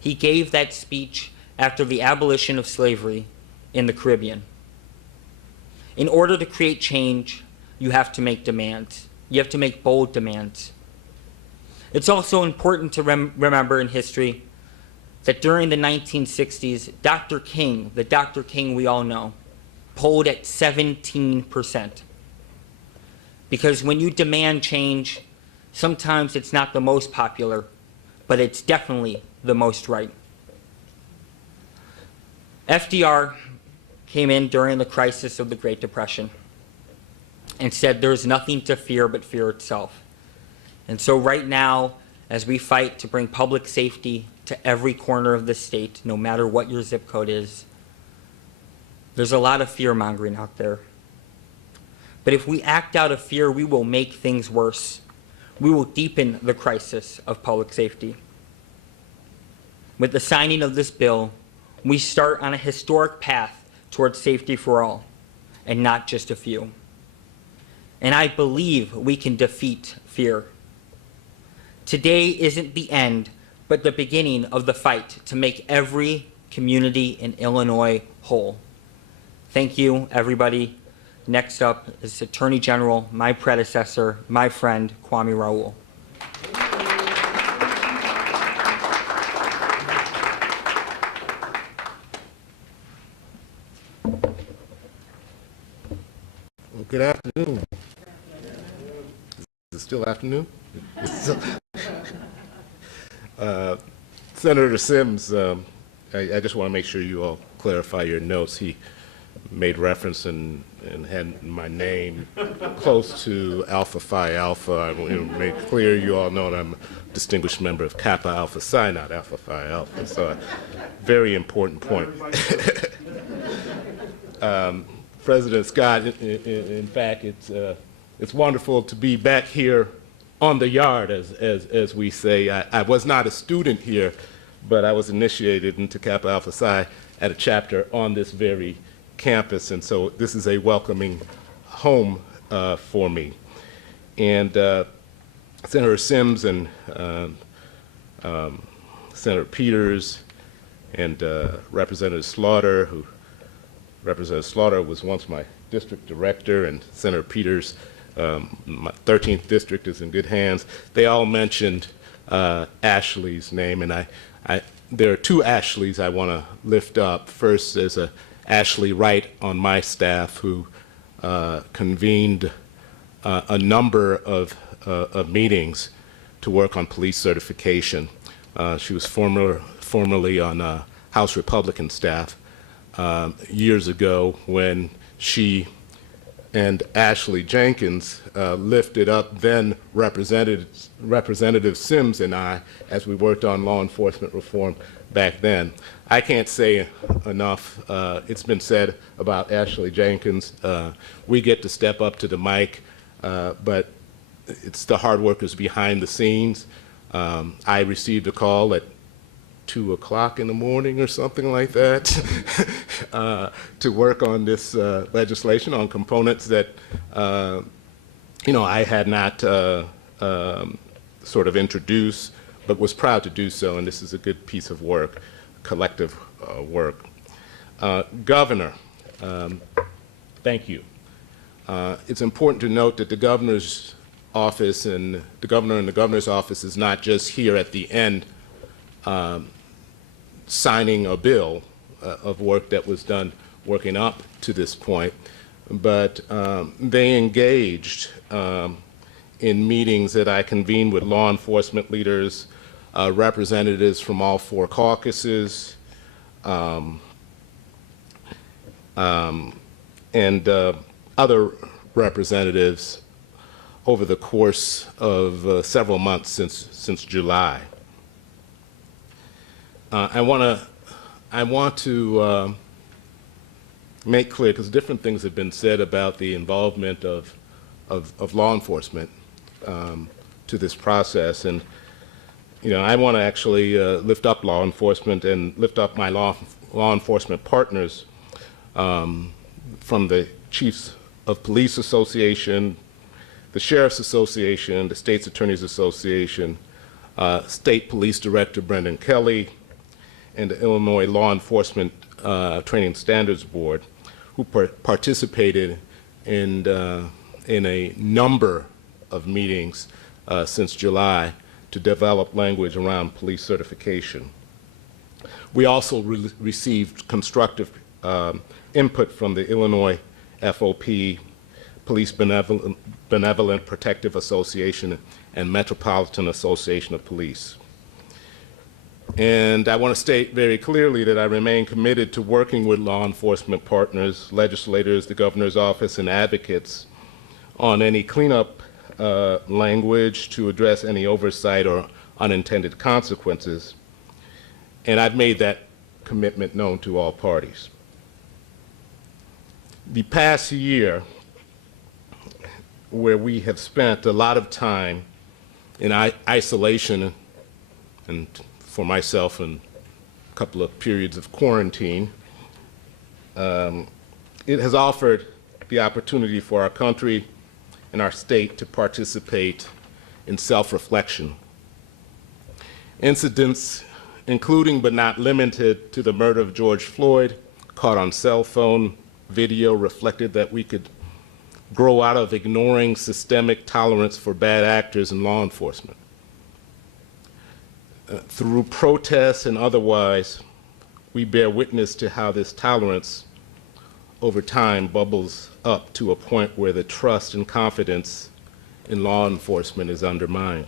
He gave that speech after the abolition of slavery in the Caribbean. In order to create change, you have to make demands. You have to make bold demands. It's also important to remember in history that during the 1960s, Dr. King, the Dr. King we all know, polled at 17%. Because when you demand change, sometimes it's not the most popular, but it's definitely the most right. FDR came in during the crisis of the Great Depression and said there's nothing to fear but fear itself. And so right now, as we fight to bring public safety to every corner of the state, no matter what your zip code is, there's a lot of fear-mongering out there. But if we act out of fear, we will make things worse. We will deepen the crisis of public safety. With the signing of this bill, we start on a historic path towards safety for all, and not just a few. And I believe we can defeat fear. Today isn't the end, but the beginning of the fight to make every community in Illinois whole. Thank you, everybody. Next up is Attorney General, my predecessor, my friend, Kwame Raoul. Good afternoon. Is it still afternoon? Senator Sims, I just want to make sure you all clarify your notes. He made reference and had my name close to Alpha Phi Alpha. I want to make clear you all know that I'm a distinguished member of Kappa Alpha Psi, not Alpha Phi Alpha. So a very important point. President Scott, in fact, it's wonderful to be back here on the yard, as we say. I was not a student here, but I was initiated into Kappa Alpha Psi at a chapter on this very campus, and so this is a welcoming home for me. And Senator Sims and Senator Peters and Representative Slaughter, Representative Slaughter was once my district director, and Senator Peters, my 13th district is in good hands. They all mentioned Ashley's name, and there are two Ashleys I want to lift up. First, there's a Ashley Wright on my staff who convened a number of meetings to work on police certification. She was formerly on House Republican staff years ago when she and Ashley Jenkins lifted up then Representative Sims and I as we worked on law enforcement reform back then. I can't say enough. It's been said about Ashley Jenkins. We get to step up to the mic, but it's the hard workers behind the scenes. I received a call at 2 o'clock in the morning or something like that to work on this legislation on components that I had not sort of introduced, but was proud to do so, and this is a good piece of work, collective work. Governor, thank you. It's important to note that the governor's office and the governor and the governor's office is not just here at the end signing a bill of work that was done working up to this point, but they engaged in meetings that I convened with law enforcement leaders, representatives from all four caucuses, and other representatives over the course of several months since July. I want to make clear, because different things have been said about the involvement of law enforcement to this process, and I want to actually lift up law enforcement and lift up my law enforcement partners from the Chiefs of Police Association, the Sheriff's Association, the State's Attorneys Association, State Police Director Brendan Kelly, and the Illinois Law Enforcement Training Standards Board, who participated in a number of meetings since July to develop language around police certification. We also received constructive input from the Illinois FOP, Police Benevolent Protective Association, and Metropolitan Association of Police. And I want to state very clearly that I remain committed to working with law enforcement partners, legislators, the governor's office, and advocates on any cleanup language to address any oversight or unintended consequences. And I've made that commitment known to all parties. The past year, where we have spent a lot of time in isolation, and for myself and a couple of periods of quarantine, it has offered the opportunity for our country and our state to participate in self-reflection. Incidents, including but not limited to the murder of George Floyd, caught on cell phone video, reflected that we could grow out of ignoring systemic tolerance for bad actors in law enforcement. Through protests and otherwise, we bear witness to how this tolerance over time bubbles up to a point where the trust and confidence in law enforcement is undermined.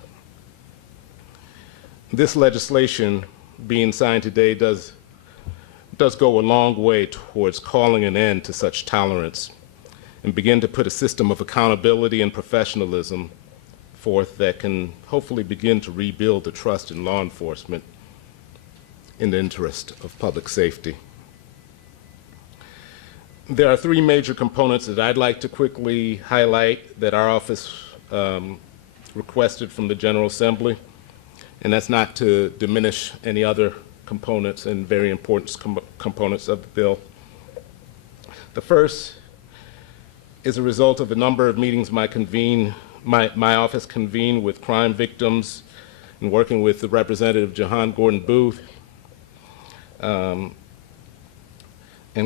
This legislation being signed today does go a long way towards calling an end to such tolerance and begin to put a system of accountability and professionalism forth that can hopefully begin to rebuild the trust in law enforcement in the interest of public safety. There are three major components that I'd like to quickly highlight that our office requested from the General Assembly, and that's not to diminish any other components and very important components of the bill. The first is a result of a number of meetings my office convened with crime victims and working with the Representative Jahan Gordon Booth and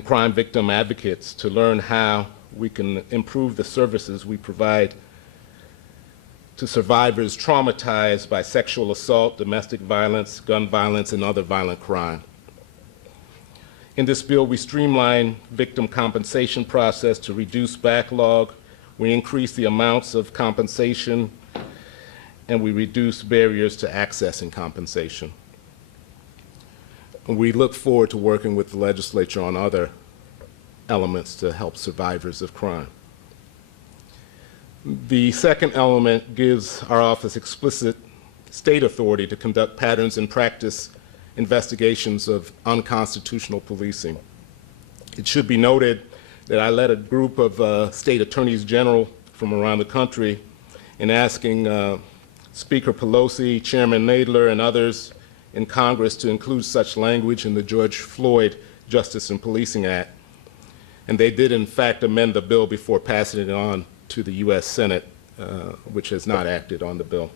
crime victim advocates to learn how we can improve the services we provide to survivors traumatized by sexual assault, domestic violence, gun violence, and other violent crime. In this bill, we streamline victim compensation process to reduce backlog, we increase the amounts of compensation, and we reduce barriers to accessing compensation. And we look forward to working with the legislature on other elements to help survivors of crime. The second element gives our office explicit state authority to conduct patterns and practice investigations of unconstitutional policing. It should be noted that I led a group of state attorneys general from around the country in asking Speaker Pelosi, Chairman Nadler, and others in Congress to include such language in the George Floyd Justice and Policing Act. And they did, in fact, amend the bill before passing it on to the U.S. Senate, which has not acted on the bill.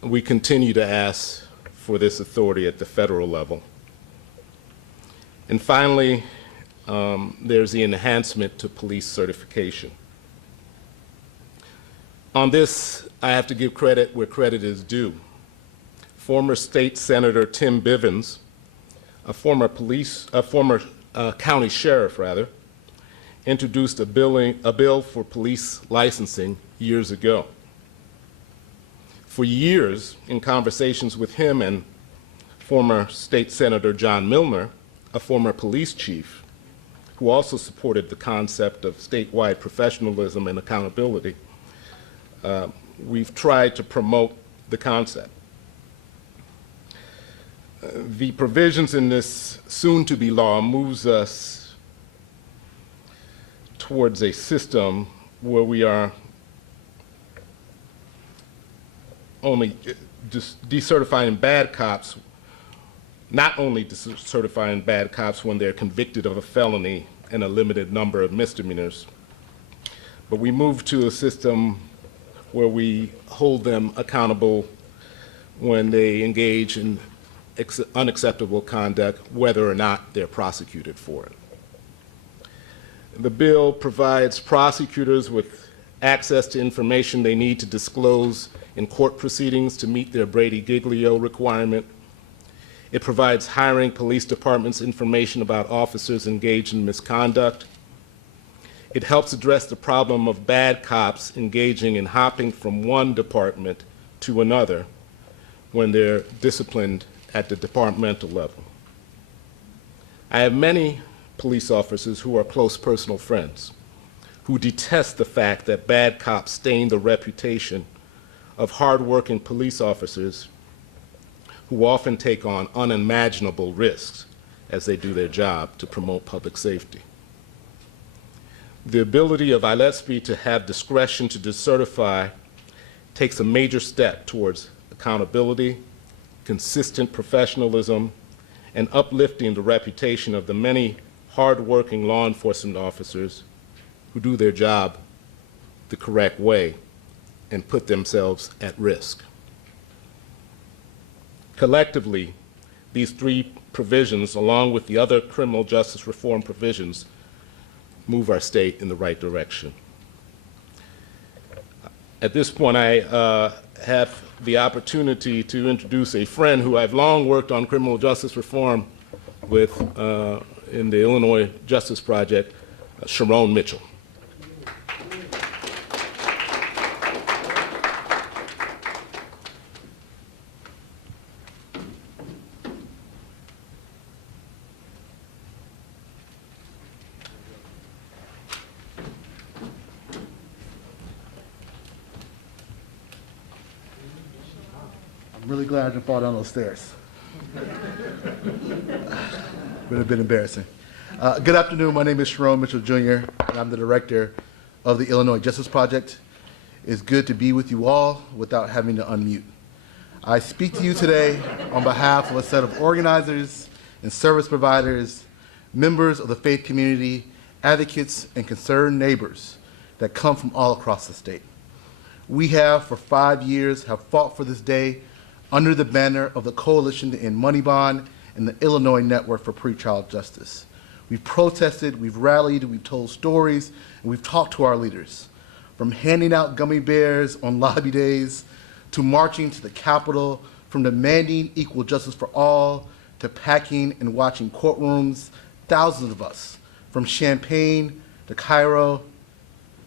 We continue to ask for this authority at the federal level. And finally, there's the enhancement to police certification. On this, I have to give credit where credit is due. Former State Senator Tim Bivens, a former county sheriff, introduced a bill for police licensing years ago. For years, in conversations with him and former State Senator John Milner, a former police chief, who also supported the concept of statewide professionalism and accountability, we've tried to promote the concept. The provisions in this soon-to-be law moves us towards a system where we are only decertifying bad cops, not only decertifying bad cops when they're convicted of a felony and a limited number of misdemeanors, but we move to a system where we hold them accountable when they engage in unacceptable conduct, whether or not they're prosecuted for it. The bill provides prosecutors with access to information they need to disclose in court proceedings to meet their Brady-Giglio requirement. It provides hiring police departments information about officers engaged in misconduct. It helps address the problem of bad cops engaging in hopping from one department to another when they're disciplined at the departmental level. I have many police officers who are close personal friends, who detest the fact that bad cops stain the reputation of hardworking police officers who often take on unimaginable risks as they do their job to promote public safety. The ability of wls-tv to have discretion to decertify takes a major step towards accountability, consistent professionalism, and uplifting the reputation of the many hardworking law enforcement officers who do their job the correct way and put themselves at risk. Collectively, these three provisions, along with the other criminal justice reform provisions, move our state in the right direction. At this point, I have the opportunity to introduce a friend who I've long worked on criminal justice reform with, in the Illinois Justice Project, Sharon Mitchell. I'm really glad I didn't fall down those stairs. Would have been embarrassing. Good afternoon. My name is Sharon Mitchell Jr., and I'm the director of the Illinois Justice Project. It's good to be with you all without having to unmute. I speak to you today on behalf of a set of organizers and service providers, members of the faith community, advocates, and concerned neighbors that come from all across the state. We have, for 5 years, have fought for this day under the banner of the Coalition to End Money Bond and the Illinois Network for Pretrial Justice. We've protested, we've rallied, we've told stories, and we've talked to our leaders. From handing out gummy bears on lobby days, to marching to the Capitol, from demanding equal justice for all, to packing and watching courtrooms, thousands of us, from Champaign to Cairo,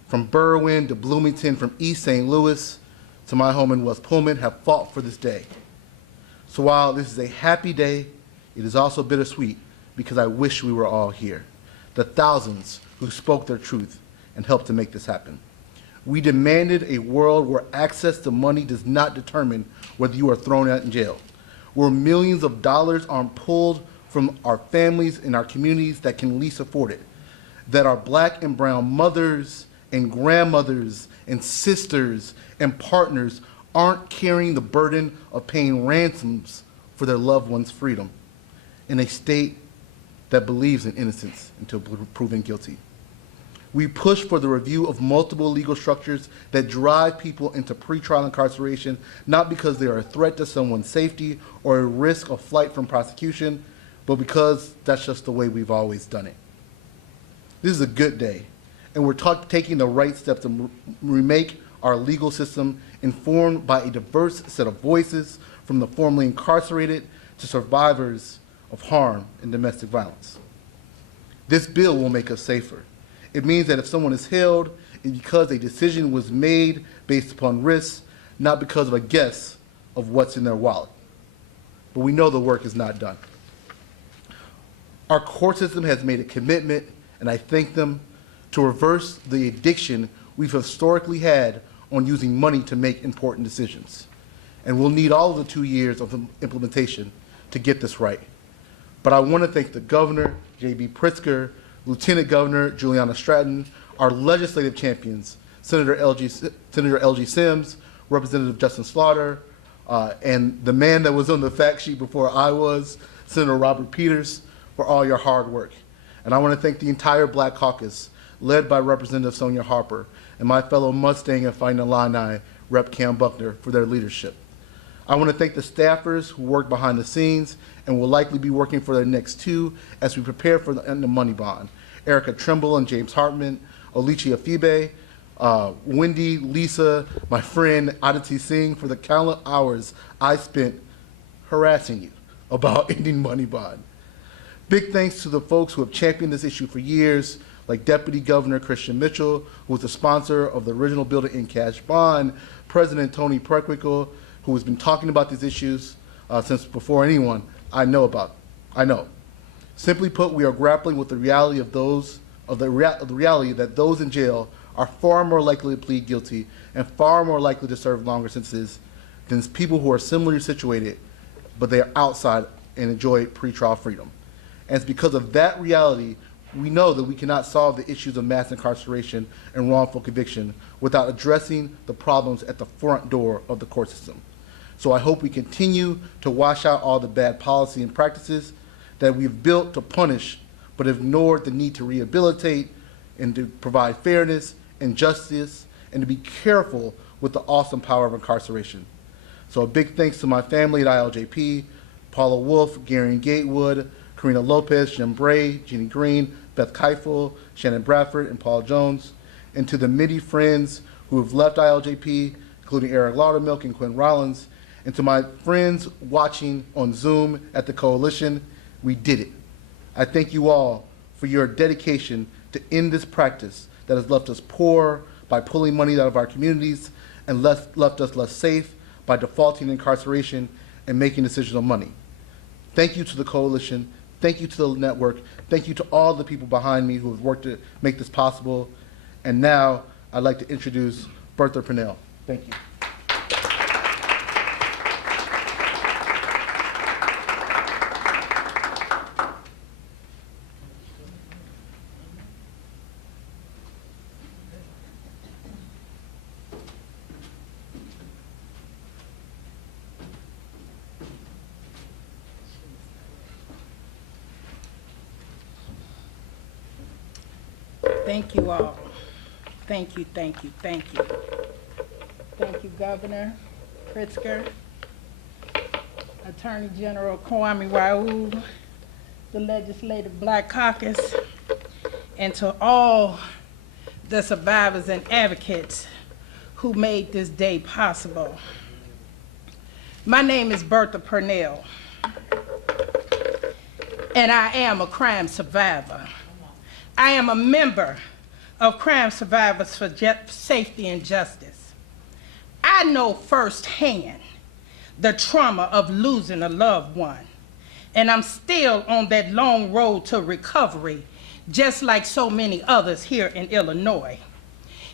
from Berwyn to Bloomington, from East St. Louis to my home in West Pullman, have fought for this day. So while this is a happy day, it is also bittersweet because I wish we were all here, the thousands who spoke their truth and helped to make this happen. We demanded a world where access to money does not determine whether you are thrown out in jail, where millions of dollars aren't pulled from our families and our communities that can least afford it, that our black and brown mothers and grandmothers and sisters and partners aren't carrying the burden of paying ransoms for their loved ones' freedom in a state that believes in innocence until proven guilty. We push for the review of multiple legal structures that drive people into pretrial incarceration, not because they are a threat to someone's safety or a risk of flight from prosecution, but because that's just the way we've always done it. This is a good day, and we're taking the right steps to remake our legal system informed by a diverse set of voices, from the formerly incarcerated to survivors of harm and domestic violence. This bill will make us safer. It means that if someone is held, it's because a decision was made based upon risks, not because of a guess of what's in their wallet. But we know the work is not done. Our court system has made a commitment, and I thank them, to reverse the addiction we've historically had on using money to make important decisions. And we'll need all of the 2 years of implementation to get this right. But I want to thank the governor, J.B. Pritzker, Lieutenant Governor Juliana Stratton, our legislative champions, Senator L.G. Sims, Representative Justin Slaughter, and the man that was on the fact sheet before I was, Senator Robert Peters, for all your hard work. And I want to thank the entire Black Caucus, led by Representative Sonia Harper, and my fellow Mustang and Fighting Illini, Rep. Cam Buckner, for their leadership. I want to thank the staffers who work behind the scenes and will likely be working for the next two as we prepare for the money bond. Erica Trimble and James Hartman, Olichia Fibe, Wendy, Lisa, my friend Aditi Singh, for the countless hours I spent harassing you about ending money bond. Big thanks to the folks who have championed this issue for years, like Deputy Governor Christian Mitchell, who was the sponsor of the original bill to end cash bond, President Tony Preckwinkle, who has been talking about these issues since before anyone I know. Simply put, we are grappling with the reality of the reality that those in jail are far more likely to plead guilty and far more likely to serve longer sentences than people who are similarly situated, but they are outside and enjoy pretrial freedom. And it's because of that reality we know that we cannot solve the issues of mass incarceration and wrongful conviction without addressing the problems at the front door of the court system. So I hope we continue to wash out all the bad policy and practices that we've built to punish, but ignored the need to rehabilitate and to provide fairness and justice, and to be careful with the awesome power of incarceration. So a big thanks to my family at ILJP, Paula Wolf, Gary Gatewood, Karina Lopez, Jim Bray, Jeannie Green, Beth Keifel, Shannon Bradford, and Paul Jones, and to the many friends who have left ILJP, including Eric Laudermilk and Quinn Rollins, and to my friends watching on Zoom at the Coalition, we did it. I thank you all for your dedication to end this practice that has left us poor by pulling money out of our communities and left us less safe by defaulting incarceration and making decisions on money. Thank you to the coalition. Thank you to the network. Thank you to all the people behind me who have worked to make this possible. And now I'd like to introduce Bertha Purnell. Thank you. Thank you all. Thank you, thank you, thank you. Thank you, Governor Pritzker, Attorney General Kwame Raoul, the Legislative Black Caucus, and to all the survivors and advocates who made this day possible. My name is Bertha Purnell, and I am a crime survivor. I am a member of Crime Survivors for Safety and Justice. I know firsthand the trauma of losing a loved one, and I'm still on that long road to recovery, just like so many others here in Illinois.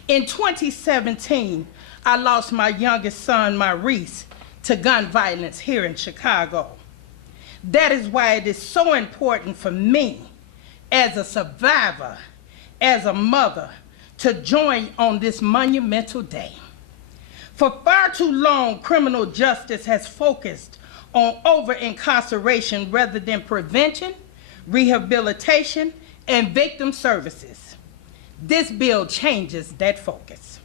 In 2017, I lost my youngest son, Maurice, to gun violence here in Chicago. That is why it is so important for me, as a survivor, as a mother, to join on this monumental day. For far too long, criminal justice has focused on over-incarceration rather than prevention, rehabilitation, and victim services. This bill changes that focus.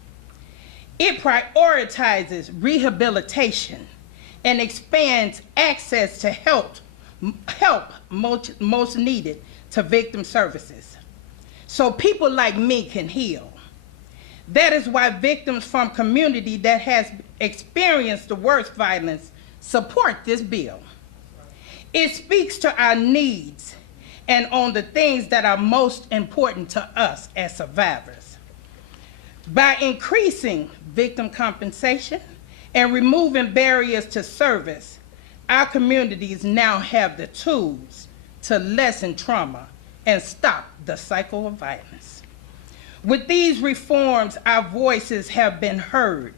It prioritizes rehabilitation and expands access to help most needed to victim services, so people like me can heal. That is why victims from community that has experienced the worst violence support this bill. It speaks to our needs and on the things that are most important to us as survivors. By increasing victim compensation and removing barriers to service, our communities now have the tools to lessen trauma and stop the cycle of violence. With these reforms, our voices have been heard,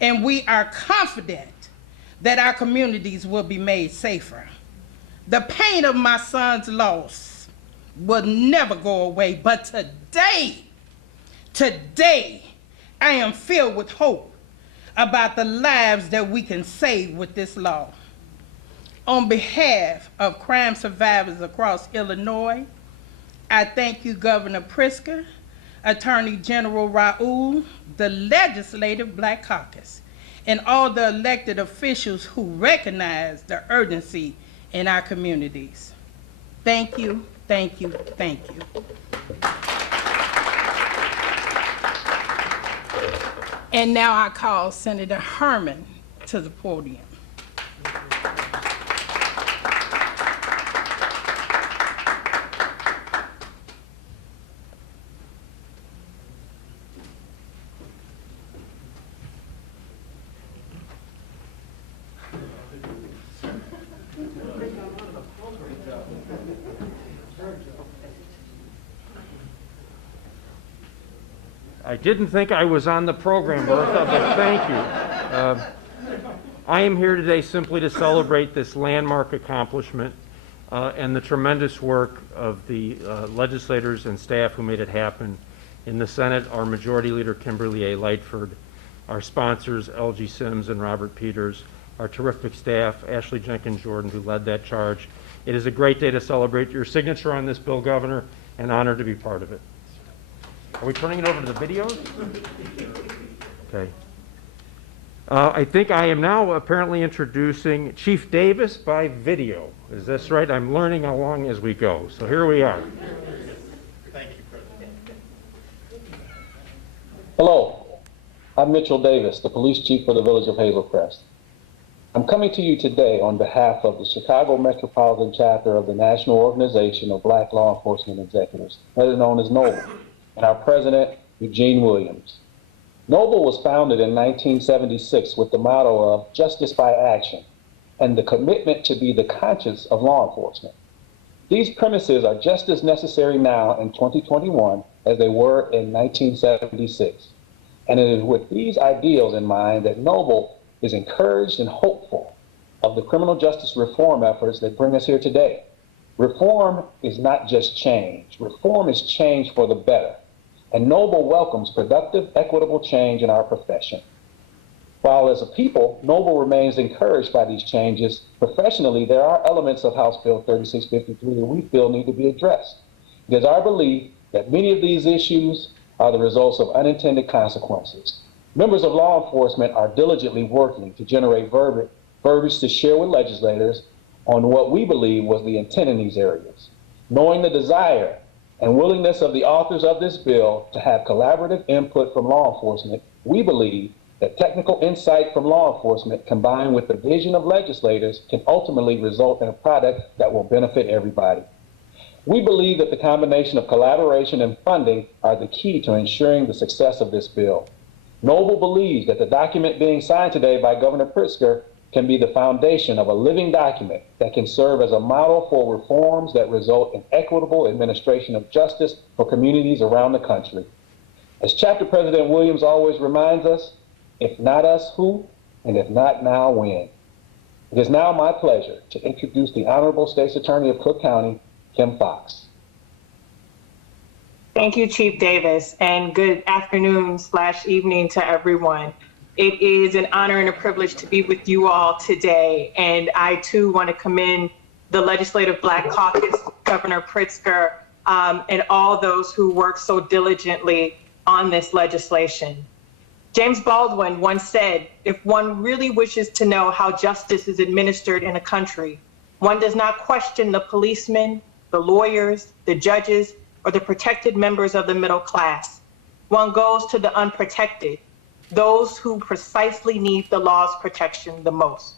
and we are confident that our communities will be made safer. The pain of my son's loss will never go away, but today, I am filled with hope about the lives that we can save with this law. On behalf of crime survivors across Illinois, I thank you, Governor Pritzker, Attorney General Raoul, the Legislative Black Caucus, and all the elected officials who recognize the urgency in our communities. Thank you, thank you, thank you. And now I call Senator Herman to the podium. I didn't think I was on the program, Bertha, but thank you. I am here today simply to celebrate this landmark accomplishment and the tremendous work of the legislators and staff who made it happen. In the Senate, our Majority Leader Kimberly A. Lightford, our sponsors L.G. Sims and Robert Peters, our terrific staff, Ashley Jenkins Jordan, who led that charge. It is a great day to celebrate your signature on this bill, Governor, and honored to be part of it. Are we turning it over to the videos? Okay. I think I am now apparently introducing Chief Davis by video. Is this right? I'm learning along as we go. So here we are. Thank you, President. Hello, I'm Mitchell Davis, the police chief for the village of Hazelcrest. I'm coming to you today on behalf of the Chicago Metropolitan Chapter of the National Organization of Black Law Enforcement Executives, better known as NOBLE, and our president, Eugene Williams. NOBLE was founded in 1976 with the motto of justice by action and the commitment to be the conscience of law enforcement. These premises are just as necessary now in 2021 as they were in 1976. And it is with these ideals in mind that NOBLE is encouraged and hopeful of the criminal justice reform efforts that bring us here today. Reform is not just change. Reform is change for the better. And NOBLE welcomes productive, equitable change in our profession. While as a people, NOBLE remains encouraged by these changes, professionally, there are elements of House Bill 3653 that we feel need to be addressed. It is our belief that many of these issues are the results of unintended consequences. Members of law enforcement are diligently working to generate verbiage to share with legislators on what we believe was the intent in these areas. Knowing the desire and willingness of the authors of this bill to have collaborative input from law enforcement, we believe that technical insight from law enforcement combined with the vision of legislators can ultimately result in a product that will benefit everybody. We believe that the combination of collaboration and funding are the key to ensuring the success of this bill. NOBLE believes that the document being signed today by Governor Pritzker can be the foundation of a living document that can serve as a model for reforms that result in equitable administration of justice for communities around the country. As Chapter President Williams always reminds us, if not us, who? And if not now, when? It is now my pleasure to introduce the Honorable State's Attorney of Cook County, Kim Fox. Thank you, Chief Davis, and good afternoon/evening to everyone. It is an honor and a privilege to be with you all today, and I too want to commend the Legislative Black Caucus, Governor Pritzker, and all those who work so diligently on this legislation. James Baldwin once said, if one really wishes to know how justice is administered in a country, one does not question the policemen, the lawyers, the judges, or the protected members of the middle class. One goes to the unprotected, those who precisely need the law's protection the most.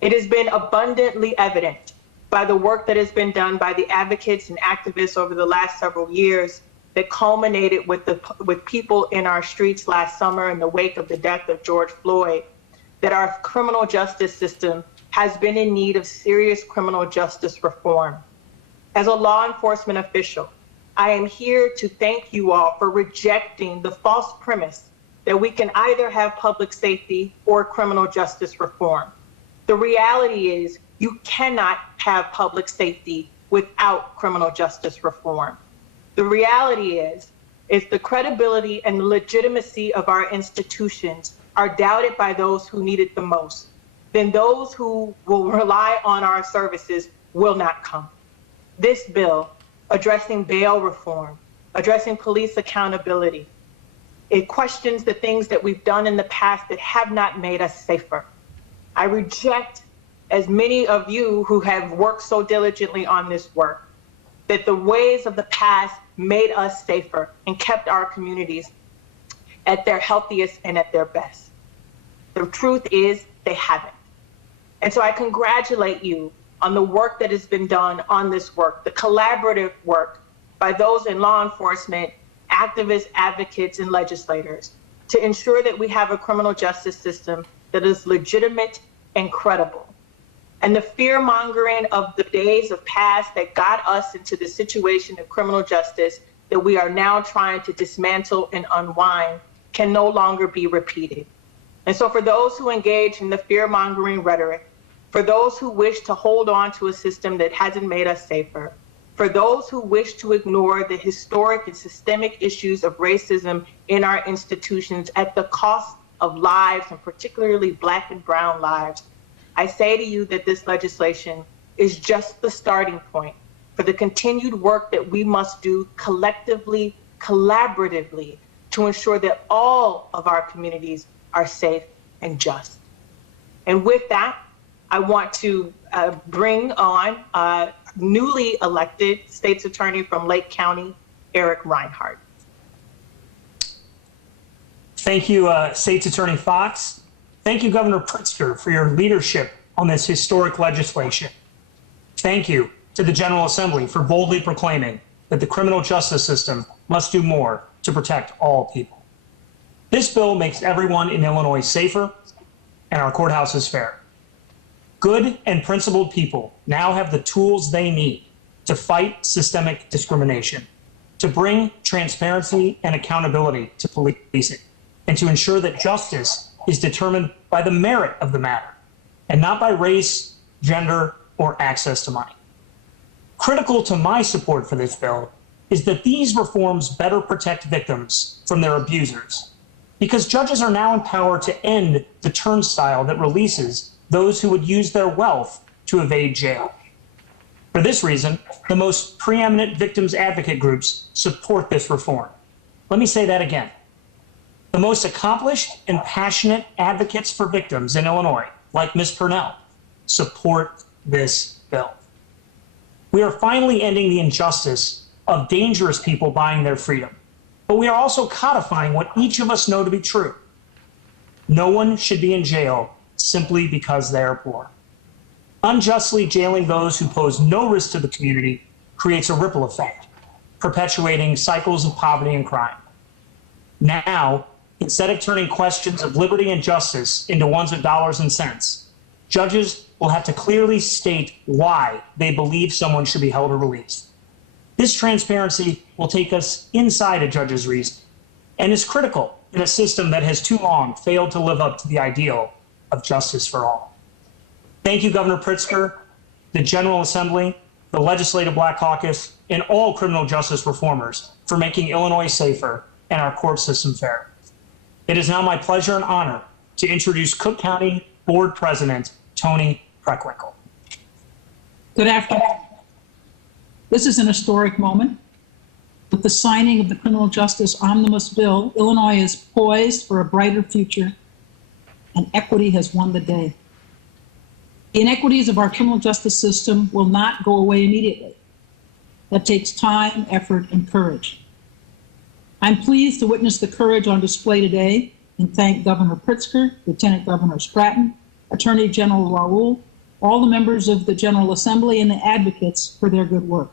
It has been abundantly evident by the work that has been done by the advocates and activists over the last several years that culminated with people in our streets last summer in the wake of the death of George Floyd, that our criminal justice system has been in need of serious criminal justice reform. As a law enforcement official, I am here to thank you all for rejecting the false premise that we can either have public safety or criminal justice reform. The reality is you cannot have public safety without criminal justice reform. The reality is if the credibility and the legitimacy of our institutions are doubted by those who need it the most, then those who will rely on our services will not come. This bill, addressing bail reform, addressing police accountability, it questions the things that we've done in the past that have not made us safer. I reject, as many of you who have worked so diligently on this work, that the ways of the past made us safer and kept our communities at their healthiest and at their best. The truth is they haven't. And so I congratulate you on the work that has been done on this work, the collaborative work by those in law enforcement, activists, advocates, and legislators to ensure that we have a criminal justice system that is legitimate and credible. And the fear-mongering of the days of past that got us into the situation of criminal justice that we are now trying to dismantle and unwind can no longer be repeated. And so for those who engage in the fear-mongering rhetoric, for those who wish to hold on to a system that hasn't made us safer, for those who wish to ignore the historic and systemic issues of racism in our institutions at the cost of lives, and particularly Black and brown lives, I say to you that this legislation is just the starting point for the continued work that we must do collectively, collaboratively, to ensure that all of our communities are safe and just. And with that, I want to bring on newly elected State's Attorney from Lake County, Eric Reinhardt. Thank you, State's Attorney Fox. Thank you, Governor Pritzker, for your leadership on this historic legislation. Thank you to the General Assembly for boldly proclaiming that the criminal justice system must do more to protect all people. This bill makes everyone in Illinois safer and our courthouses fair. Good and principled people now have the tools they need to fight systemic discrimination, to bring transparency and accountability to policing, and to ensure that justice is determined by the merit of the matter and not by race, gender, or access to money. Critical to my support for this bill is that these reforms better protect victims from their abusers, because judges are now empowered to end the turnstile that releases those who would use their wealth to evade jail. For this reason, the most preeminent victims advocate groups support this reform. Let me say that again. The most accomplished and passionate advocates for victims in Illinois, like Ms. Purnell, support this bill. We are finally ending the injustice of dangerous people buying their freedom, but we are also codifying what each of us know to be true. No one should be in jail simply because they are poor. Unjustly jailing those who pose no risk to the community creates a ripple effect, perpetuating cycles of poverty and crime. Now, instead of turning questions of liberty and justice into ones of dollars and cents, judges will have to clearly state why they believe someone should be held or released. This transparency will take us inside a judge's reason and is critical in a system that has too long failed to live up to the ideal of justice for all. Thank you, Governor Pritzker, the General Assembly, the Legislative Black Caucus, and all criminal justice reformers for making Illinois safer and our court system fair. It is now my pleasure and honor to introduce Cook County Board President Tony Preckwinkle. Good afternoon. This is an historic moment. With the signing of the Criminal Justice Omnibus Bill, Illinois is poised for a brighter future, and equity has won the day. The inequities of our criminal justice system will not go away immediately. That takes time, effort, and courage. I'm pleased to witness the courage on display today and thank Governor Pritzker, Lieutenant Governor Stratton, Attorney General Raoul, all the members of the General Assembly, and the advocates for their good work.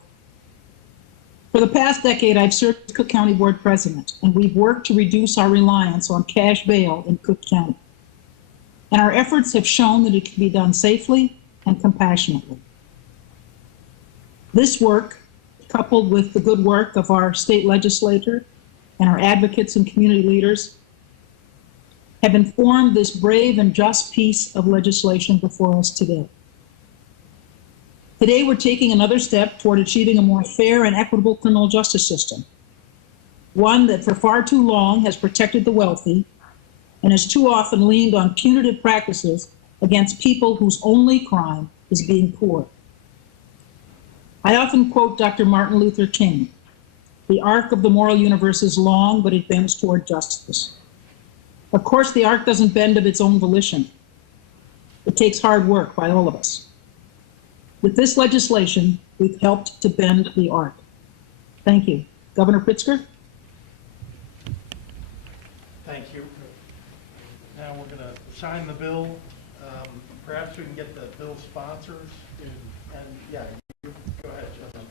For the past decade, I've served as Cook County Board President, and we've worked to reduce our reliance on cash bail in Cook County. And our efforts have shown that it can be done safely and compassionately. This work, coupled with the good work of our state legislature and our advocates and community leaders, have informed this brave and just piece of legislation before us today. Today, we're taking another step toward achieving a more fair and equitable criminal justice system, one that for far too long has protected the wealthy and has too often leaned on punitive practices against people whose only crime is being poor. I often quote Dr. Martin Luther King, "The arc of the moral universe is long, but it bends toward justice." Of course, the arc doesn't bend of its own volition. It takes hard work by all of us. With this legislation, we've helped to bend the arc. Thank you. Governor Pritzker? Thank you. Now we're going to sign the bill. Perhaps we can get the bill sponsors. And yeah, you go ahead, John.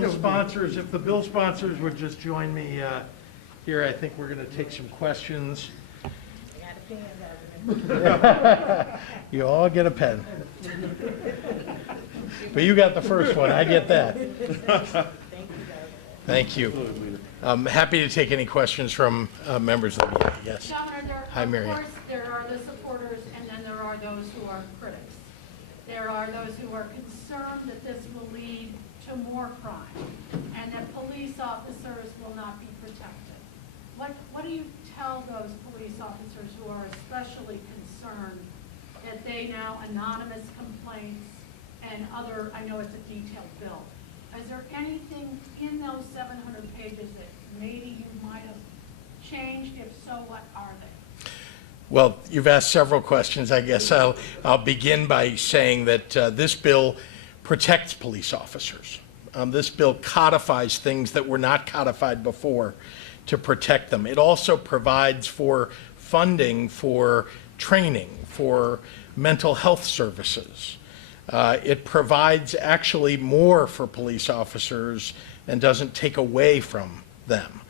bill sponsors, if the bill sponsors would just join me here, I think we're going to take some questions. You all get a pen. But you got the first one, I get that. Thank you. I'm happy to take any questions from members of the media. Yes. Governor, Hi, Mary. of course, there are the supporters, and then there are those who are critics. There are those who are concerned that this will lead to more crime, and that police officers will not be protected. What do you tell those police officers who are especially concerned that they now anonymous complaints and other, I know it's a detailed bill. Is there anything in those 700 pages that maybe you might have changed? If so, what are they? Well, you've asked several questions. I guess I'll begin by saying that this bill protects police officers. This bill codifies things that were not codified before to protect them. It also provides for funding for training, for mental health services. It provides actually more for police officers and doesn't take away from them.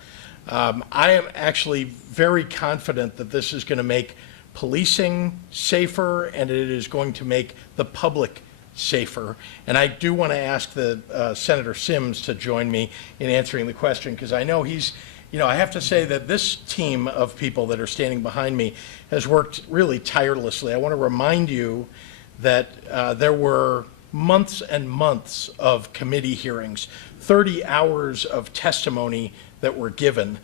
I am actually very confident that this is going to make policing safer, and it is going to make the public safer. And I do want to ask the Senator Sims to join me in answering the question, because I know he's, I have to say that this team of people that are standing behind me has worked really tirelessly. I want to remind you that there were months and months of committee hearings, 30 hours of testimony that were given.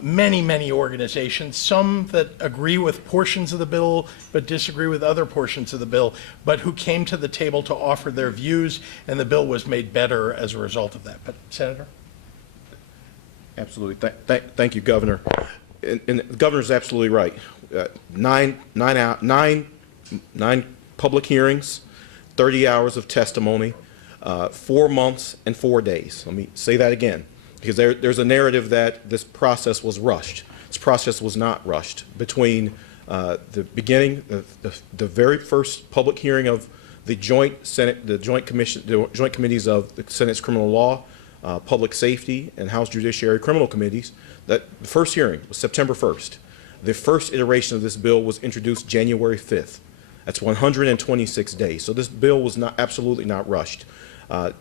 Many organizations, some that agree with portions of the bill but disagree with other portions of the bill, but who came to the table to offer their views, and the bill was made better as a result of that. But Senator? Absolutely. Thank you, Governor. And the Governor's absolutely right. Nine public hearings, 30 hours of testimony, 4 months and 4 days. Let me say that again, because there's a narrative that this process was rushed. This process was not rushed. Between the beginning, the very first public hearing of the joint committees of the Senate's criminal law, public safety, and House Judiciary criminal committees, the first hearing was September 1st. The first iteration of this bill was introduced January 5th. That's 126 days. So this bill was absolutely not rushed. So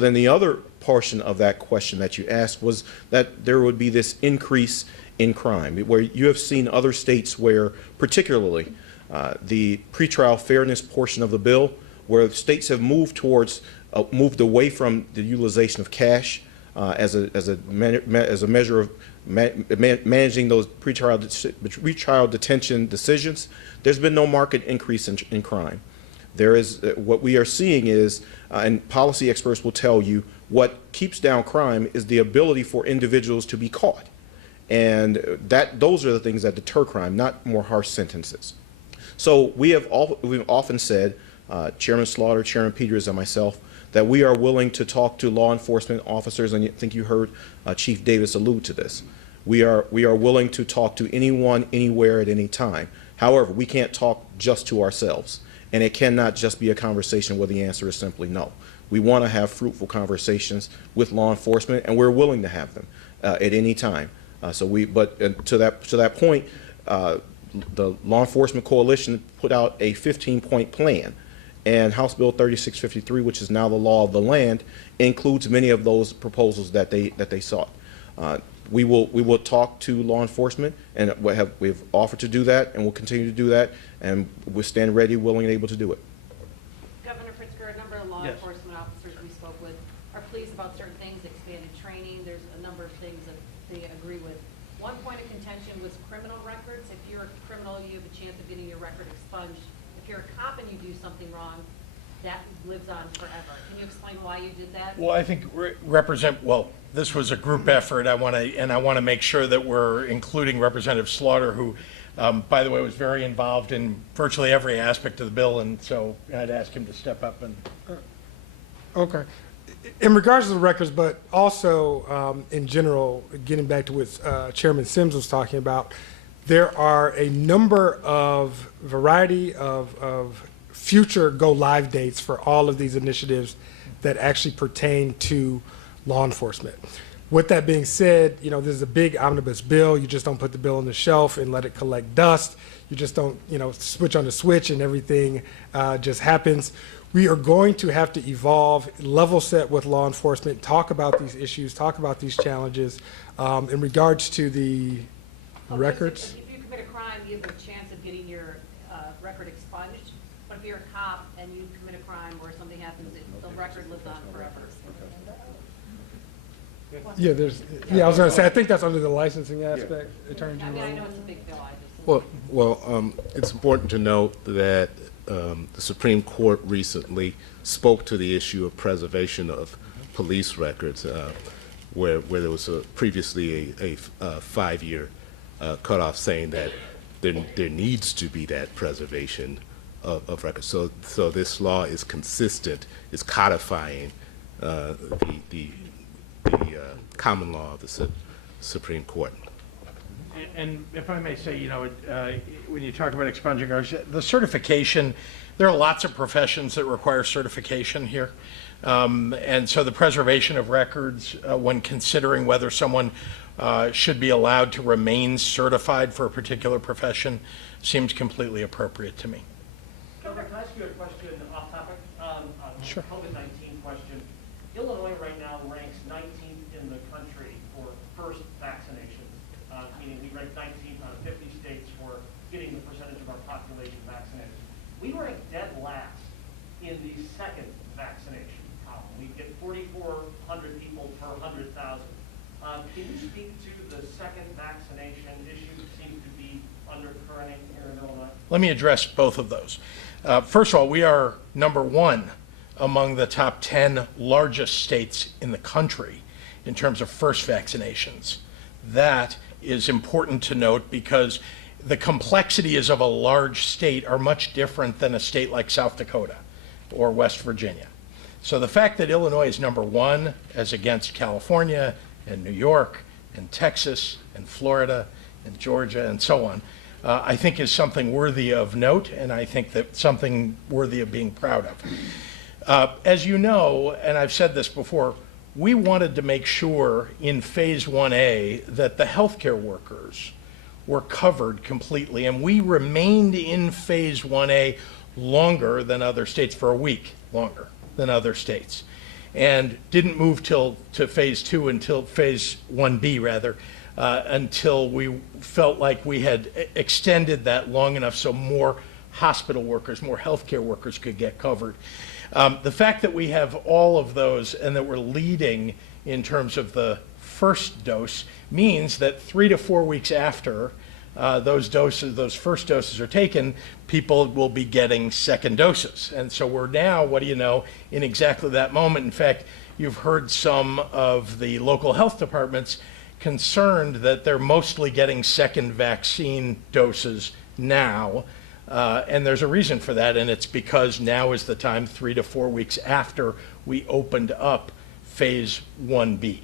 then the other portion of that question that you asked was that there would be this increase in crime, where you have seen other states where, particularly the pretrial fairness portion of the bill, where states have moved away from the utilization of cash as a measure of managing those pretrial detention decisions. There's been no marked increase in crime. There is what we are seeing is, and policy experts will tell you, what keeps down crime is the ability for individuals to be caught, and those are the things that deter crime, not more harsh sentences. So we've often said, Chairman Slaughter, Chairman Peters, and myself, that we are willing to talk to law enforcement officers, and I think you heard Chief Davis allude to this. We are willing to talk to anyone, anywhere, at any time. However, we can't talk just to ourselves, and it cannot just be a conversation where the answer is simply no. We want to have fruitful conversations with law enforcement, and we're willing to have them at any time. But to that point, the Law Enforcement Coalition put out a 15-point plan, and House Bill 3653, which is now the law of the land, includes many of those proposals that they sought. We will talk to law enforcement, and we've offered to do that, and we'll continue to do that, and we'll stand ready, willing, and able to do it. Governor Pritzker, a number of law enforcement officers we spoke with are pleased about certain things, expanded training. There's a number of things that they agree with. One point of contention was criminal records. If you're a criminal, you have a chance of getting your record expunged. If you're a cop and you do something wrong, that lives on forever. Can you explain why you did that? Well, I think this was a group effort. I want to make sure that we're including Representative Slaughter, who, by the way, was very involved in virtually every aspect of the bill, and so I'd ask him to step up and. Okay. In regards to the records, but also in general, getting back to what Chairman Sims was talking about, there are a number of variety of future go live dates for all of these initiatives that actually pertain to law enforcement. With that being said, this is a big omnibus bill. You just don't put the bill on the shelf and let it collect dust. You just don't, switch on the switch and everything just happens. We are going to have to evolve, level set with law enforcement, talk about these issues, talk about these challenges. In regards to the records. If you commit a crime, you have a chance of getting your record expunged. But if you're a cop and you commit a crime or something happens, the record lives on forever. Yeah, I was going to say, I think that's under the licensing aspect, Attorney General. I know it's a big bill. I just. It's important to note that the Supreme Court recently spoke to the issue of preservation of police records, where there was previously a 5-year cutoff, saying that there needs to be that preservation of records. So this law is consistent, is codifying the common law of the Supreme Court. And if I may say, when you talk about expunging the certification, there are lots of professions that require certification here. And so the preservation of records, when considering whether someone should be allowed to remain certified for a particular profession, seems completely appropriate to me. Governor, can I ask you a question off topic? Sure. COVID-19 question. Illinois right now ranks 19th in the country for first vaccination, meaning we rank 19th out of 50 states for getting the percentage of our population vaccinated. We rank dead last in the second vaccination column. We get 4,400 people per 100,000. Can you speak to the second vaccination issue that seems to be undercurrent here in Illinois? Let me address both of those. First of all, we are number one among the top 10 largest states in the country in terms of first vaccinations. That is important to note because the complexities of a large state are much different than a state like South Dakota or West Virginia. So the fact that Illinois is number one as against California and New York and Texas and Florida and Georgia and so on, I think is something worthy of note, and I think that something worthy of being proud of. As you know, and I've said this before, we wanted to make sure in Phase 1A that the healthcare workers were covered completely, and we remained in Phase 1A longer than other states, for a week longer than other states, and didn't move to Phase 2 until Phase 1B rather, until we felt like we had extended that long enough so more hospital workers, more healthcare workers could get covered. The fact that we have all of those and that we're leading in terms of the first dose means that 3 to 4 weeks after those first doses are taken, people will be getting second doses. And so we're now, what do you know, in exactly that moment. In fact, you've heard some of the local health departments concerned that they're mostly getting second vaccine doses now. And there's a reason for that, and it's because now is the time, 3 to 4 weeks after we opened up Phase 1B.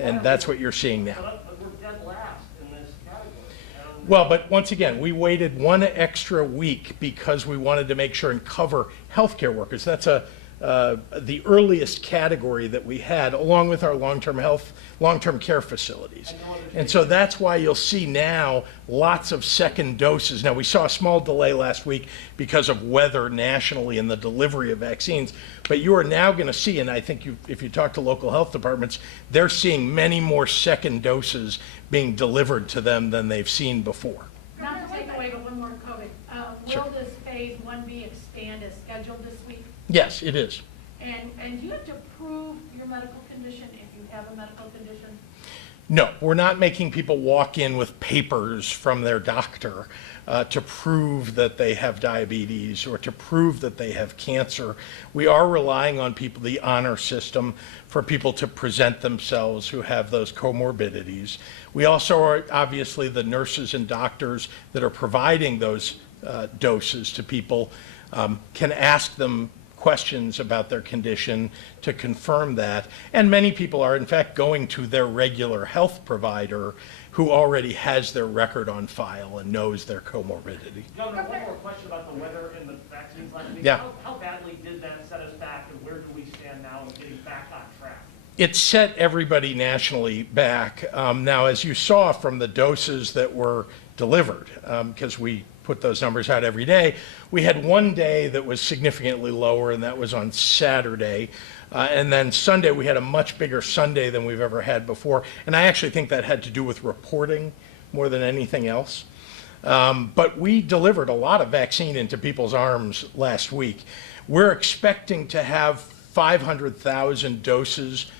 And that's what you're seeing now. But we're dead last in this category. Well, but once again, we waited one extra week because we wanted to make sure and cover healthcare workers. That's the earliest category that we had, along with our long-term care facilities. And so that's why you'll see now lots of second doses. Now, we saw a small delay last week because of weather nationally in the delivery of vaccines, but you are now going to see, and I think if you talk to local health departments, they're seeing many more second doses being delivered to them than they've seen before. Not to take away, but one more COVID. Sure. Will this Phase 1B expand as scheduled this week? Yes, it is. And do you have to prove your medical condition if you have a medical condition? No, we're not making people walk in with papers from their doctor to prove that they have diabetes or to prove that they have cancer. We are relying on people, the honor system, for people to present themselves who have those comorbidities. We also are, obviously, the nurses and doctors that are providing those doses to people can ask them questions about their condition to confirm that. And many people are, in fact, going to their regular health provider who already has their record on file and knows their comorbidity. Governor, one more question about the weather and the vaccines last week. Yeah. How badly did that set us back, and where do we stand now in getting back on track? it set everybody nationally back. Now, as you saw from the doses that were delivered, because we put those numbers out every day, we had one day that was significantly lower, and that was on Saturday. And then Sunday, we had a much bigger Sunday than we've ever had before. And I actually think that had to do with reporting more than anything else. But we delivered a lot of vaccine into people's arms last week. We're expecting to have 500,000 doses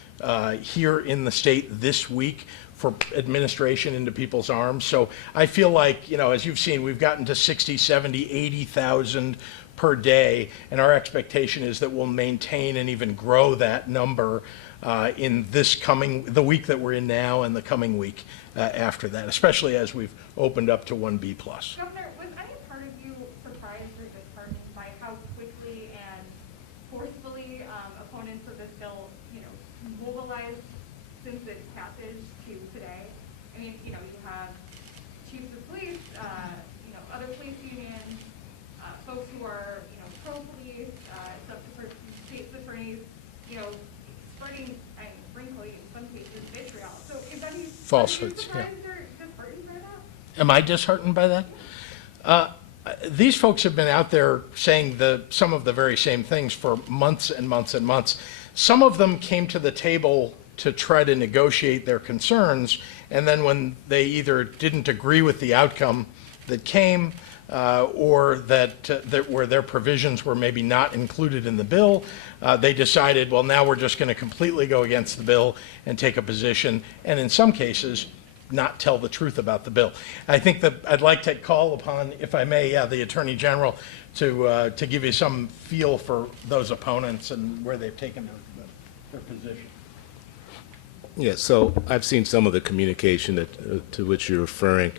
here in the state this week for administration into people's arms. So I feel like, you know, as you've seen, we've gotten to 60, 70, 80,000 per day, and our expectation is that we'll maintain and even grow that number in the week that we're in now and the coming week after that, especially as we've opened up to 1B+. Governor, was any part of you surprised or disheartened by how quickly and forcefully opponents of this bill, you know, mobilized since its passage to today? I mean, you know, you have chiefs of police, you know, other police unions, folks who are, you know, pro-police, state attorneys, you know, spreading and wrinkly, in some cases, vitriol. So is that Falsehoods, yeah. or disheartened by that? Am I disheartened by that? These folks have been out there saying some of the very same things for months and months and months. Some of them came to the table to try to negotiate their concerns, and then when they either didn't agree with the outcome that came, or that where their provisions were maybe not included in the bill, they decided, well, now we're just going to completely go against the bill and take a position, and in some cases, not tell the truth about the bill. I think that I'd like to call upon, if I may, the Attorney General to give you some feel for those opponents and where they've taken their position. Yeah, so I've seen some of the communication to which you're referring.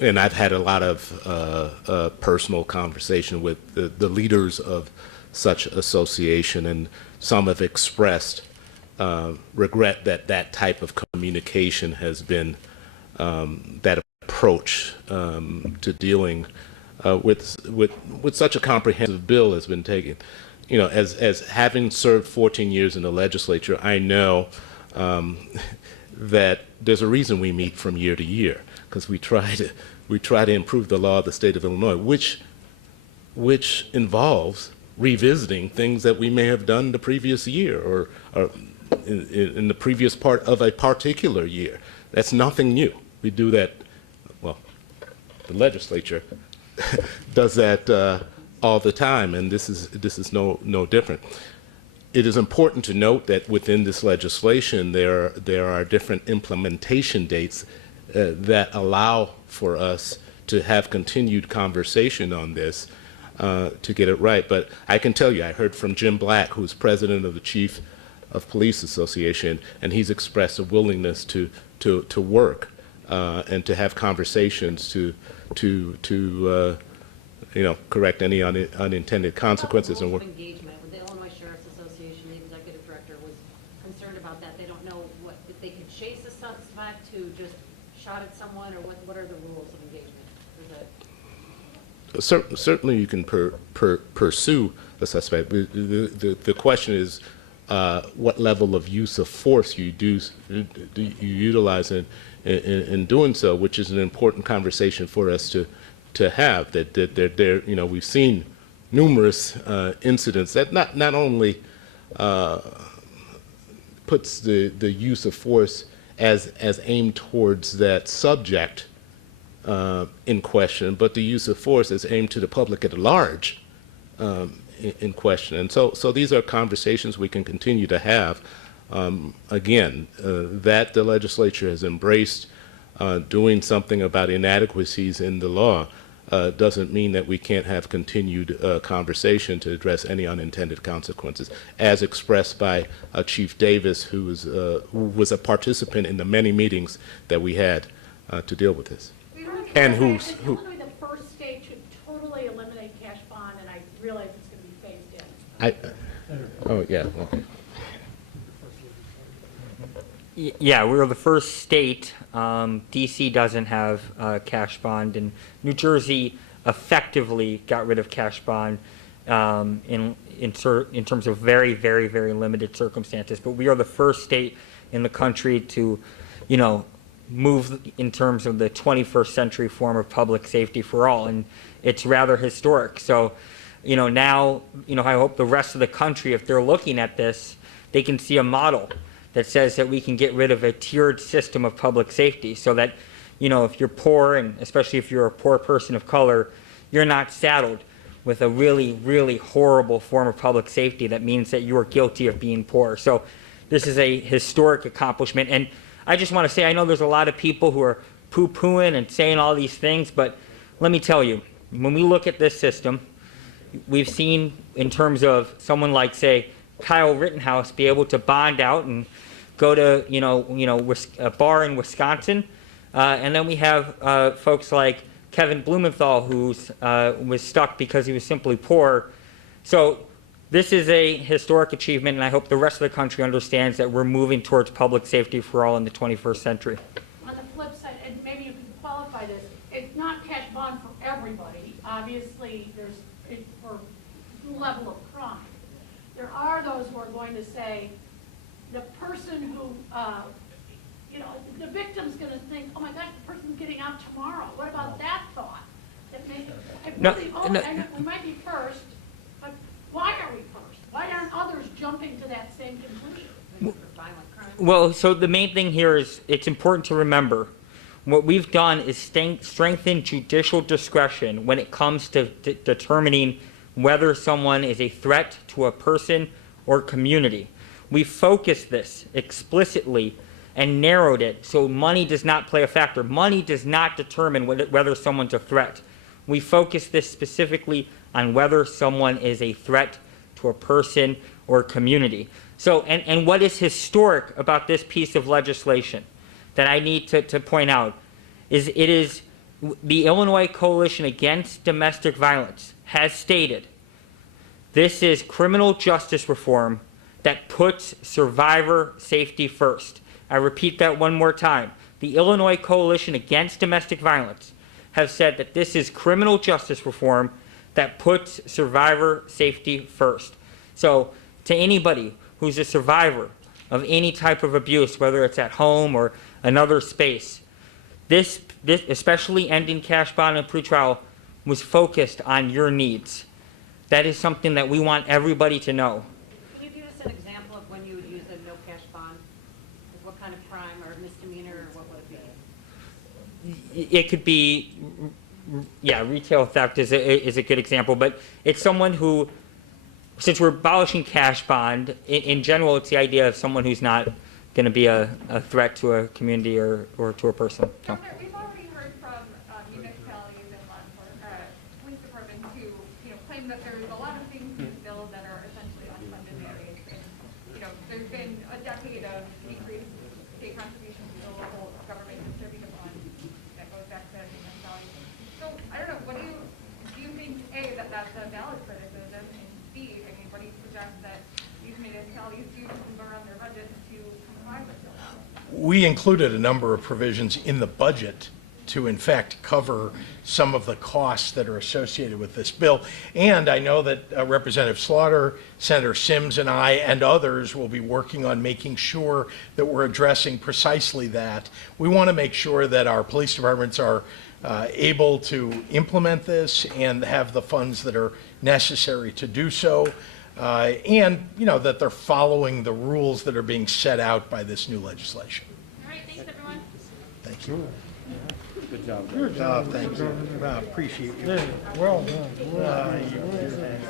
And I've had a lot of personal conversation with the leaders of such association, and some have expressed regret that that type of communication has been, that approach to dealing with such a comprehensive bill has been taken. You know, as having served 14 years in the legislature, I know that there's a reason we meet from year to year, because we try to improve the law of the state of Illinois, which involves revisiting things that we may have done the previous year or in the previous part of a particular year. That's nothing new. We do that, well, the legislature does that all the time, and this is no different. It is important to note that within this legislation there are different implementation dates that allow for us to have continued conversation on this to get it right. But I can tell you, I heard from Jim Black, who's president of the Chief of Police Association, and he's expressed a willingness to work and to have conversations to you know, correct any unintended consequences. And engagement with the Illinois Sheriff's Association, the executive director was concerned about that. They don't know if they could chase a suspect who just shot at someone, or what are the rules of engagement? Certainly you can pursue a suspect. The question is what level of use of force you utilize in doing so, which is an important conversation for us to have. That you know, we've seen numerous incidents that not only puts the use of force as aimed towards that subject in question, but the use of force is aimed to the public at large in question. And so these are conversations we can continue to have. Again, that the legislature has embraced doing something about inadequacies in the law doesn't mean that we can't have continued conversation to address any unintended consequences, as expressed by Chief Davis, who was a participant in the many meetings that we had to deal with this. And Illinois, the first state to totally eliminate cash bond, and I realize it's going to be phased in. Oh yeah. Okay. Yeah, we were the first state. DC doesn't have cash bond, and New Jersey effectively got rid of cash bond in terms of very, very, very limited circumstances. But we are the first state in the country to, move in terms of the 21st century form of public safety for all, and it's rather historic. So, now, I hope the rest of the country, if they're looking at this, they can see a model that says that we can get rid of a tiered system of public safety so that, if you're poor, and especially if you're a poor person of color, you're not saddled with a really, really horrible form of public safety that means that you are guilty of being poor. So this is a historic accomplishment. And I just want to say, I know there's a lot of people who are poo-pooing and saying all these things, but let me tell you, when we look at this system, we've seen in terms of someone like, say, Kyle Rittenhouse be able to bond out and go to, a bar in Wisconsin. And then we have folks like Kevin Blumenthal, who was stuck because he was simply poor. So this is a historic achievement, and I hope the rest of the country understands that we're moving towards public safety for all in the 21st century. On the flip side, and maybe you can qualify this, it's not cash bond for everybody. Obviously, it's for level of crime. There are those who are going to say, the person who, the victim's going to think, oh my gosh, the person's getting out tomorrow. What about that thought? We might be first, but why are we first? Why aren't others jumping to that same conclusion? Well, so the main thing here is it's important to remember what we've done is strengthen judicial discretion when it comes to determining whether someone is a threat to a person or community. We focused this explicitly and narrowed it so money does not play a factor. Money does not determine whether someone's a threat. We focus this specifically on whether someone is a threat to a person or community. So, and what is historic about this piece of legislation that I need to point out is it is the Illinois Coalition Against Domestic Violence has stated this is criminal justice reform that puts survivor safety first. I repeat that one more time. The Illinois Coalition Against Domestic Violence have said that this is criminal justice reform that puts survivor safety first. So to anybody who's a survivor of any type of abuse, whether it's at home or another space, this especially ending cash bond and pretrial, was focused on your needs. That is something that we want everybody to know. Can you give us an example of when you would use a no cash bond? Like what kind of crime or misdemeanor, or what would it be? It could be, retail theft is a good example, but it's someone who, since we're abolishing cash bond, in general, it's the idea of someone who's not going to be a threat to a community or to a person. So. We've already heard from municipalities and police departments who, claim that there's a lot of things in this bill that are essentially unfunded mandates. And, there's been a decade of increased state contributions to the local government distributing a fund that goes back to municipalities. So I don't know, what do you think, A, that's a valid criticism, and B, what do you suggest that these municipalities do to burn on their budgets to comply with this? We included a number of provisions in the budget to, in fact, cover some of the costs that are associated with this bill. And I know that Representative Slaughter, Senator Sims, and I, and others will be working on making sure that we're addressing precisely that. We want to make sure that our police departments are able to implement this and have the funds that are necessary to do so. And, that they're following the rules that are being set out by this new legislation. All right, thanks, everyone. Thank you. Good job. Good job. Thank you. I appreciate you. Well done.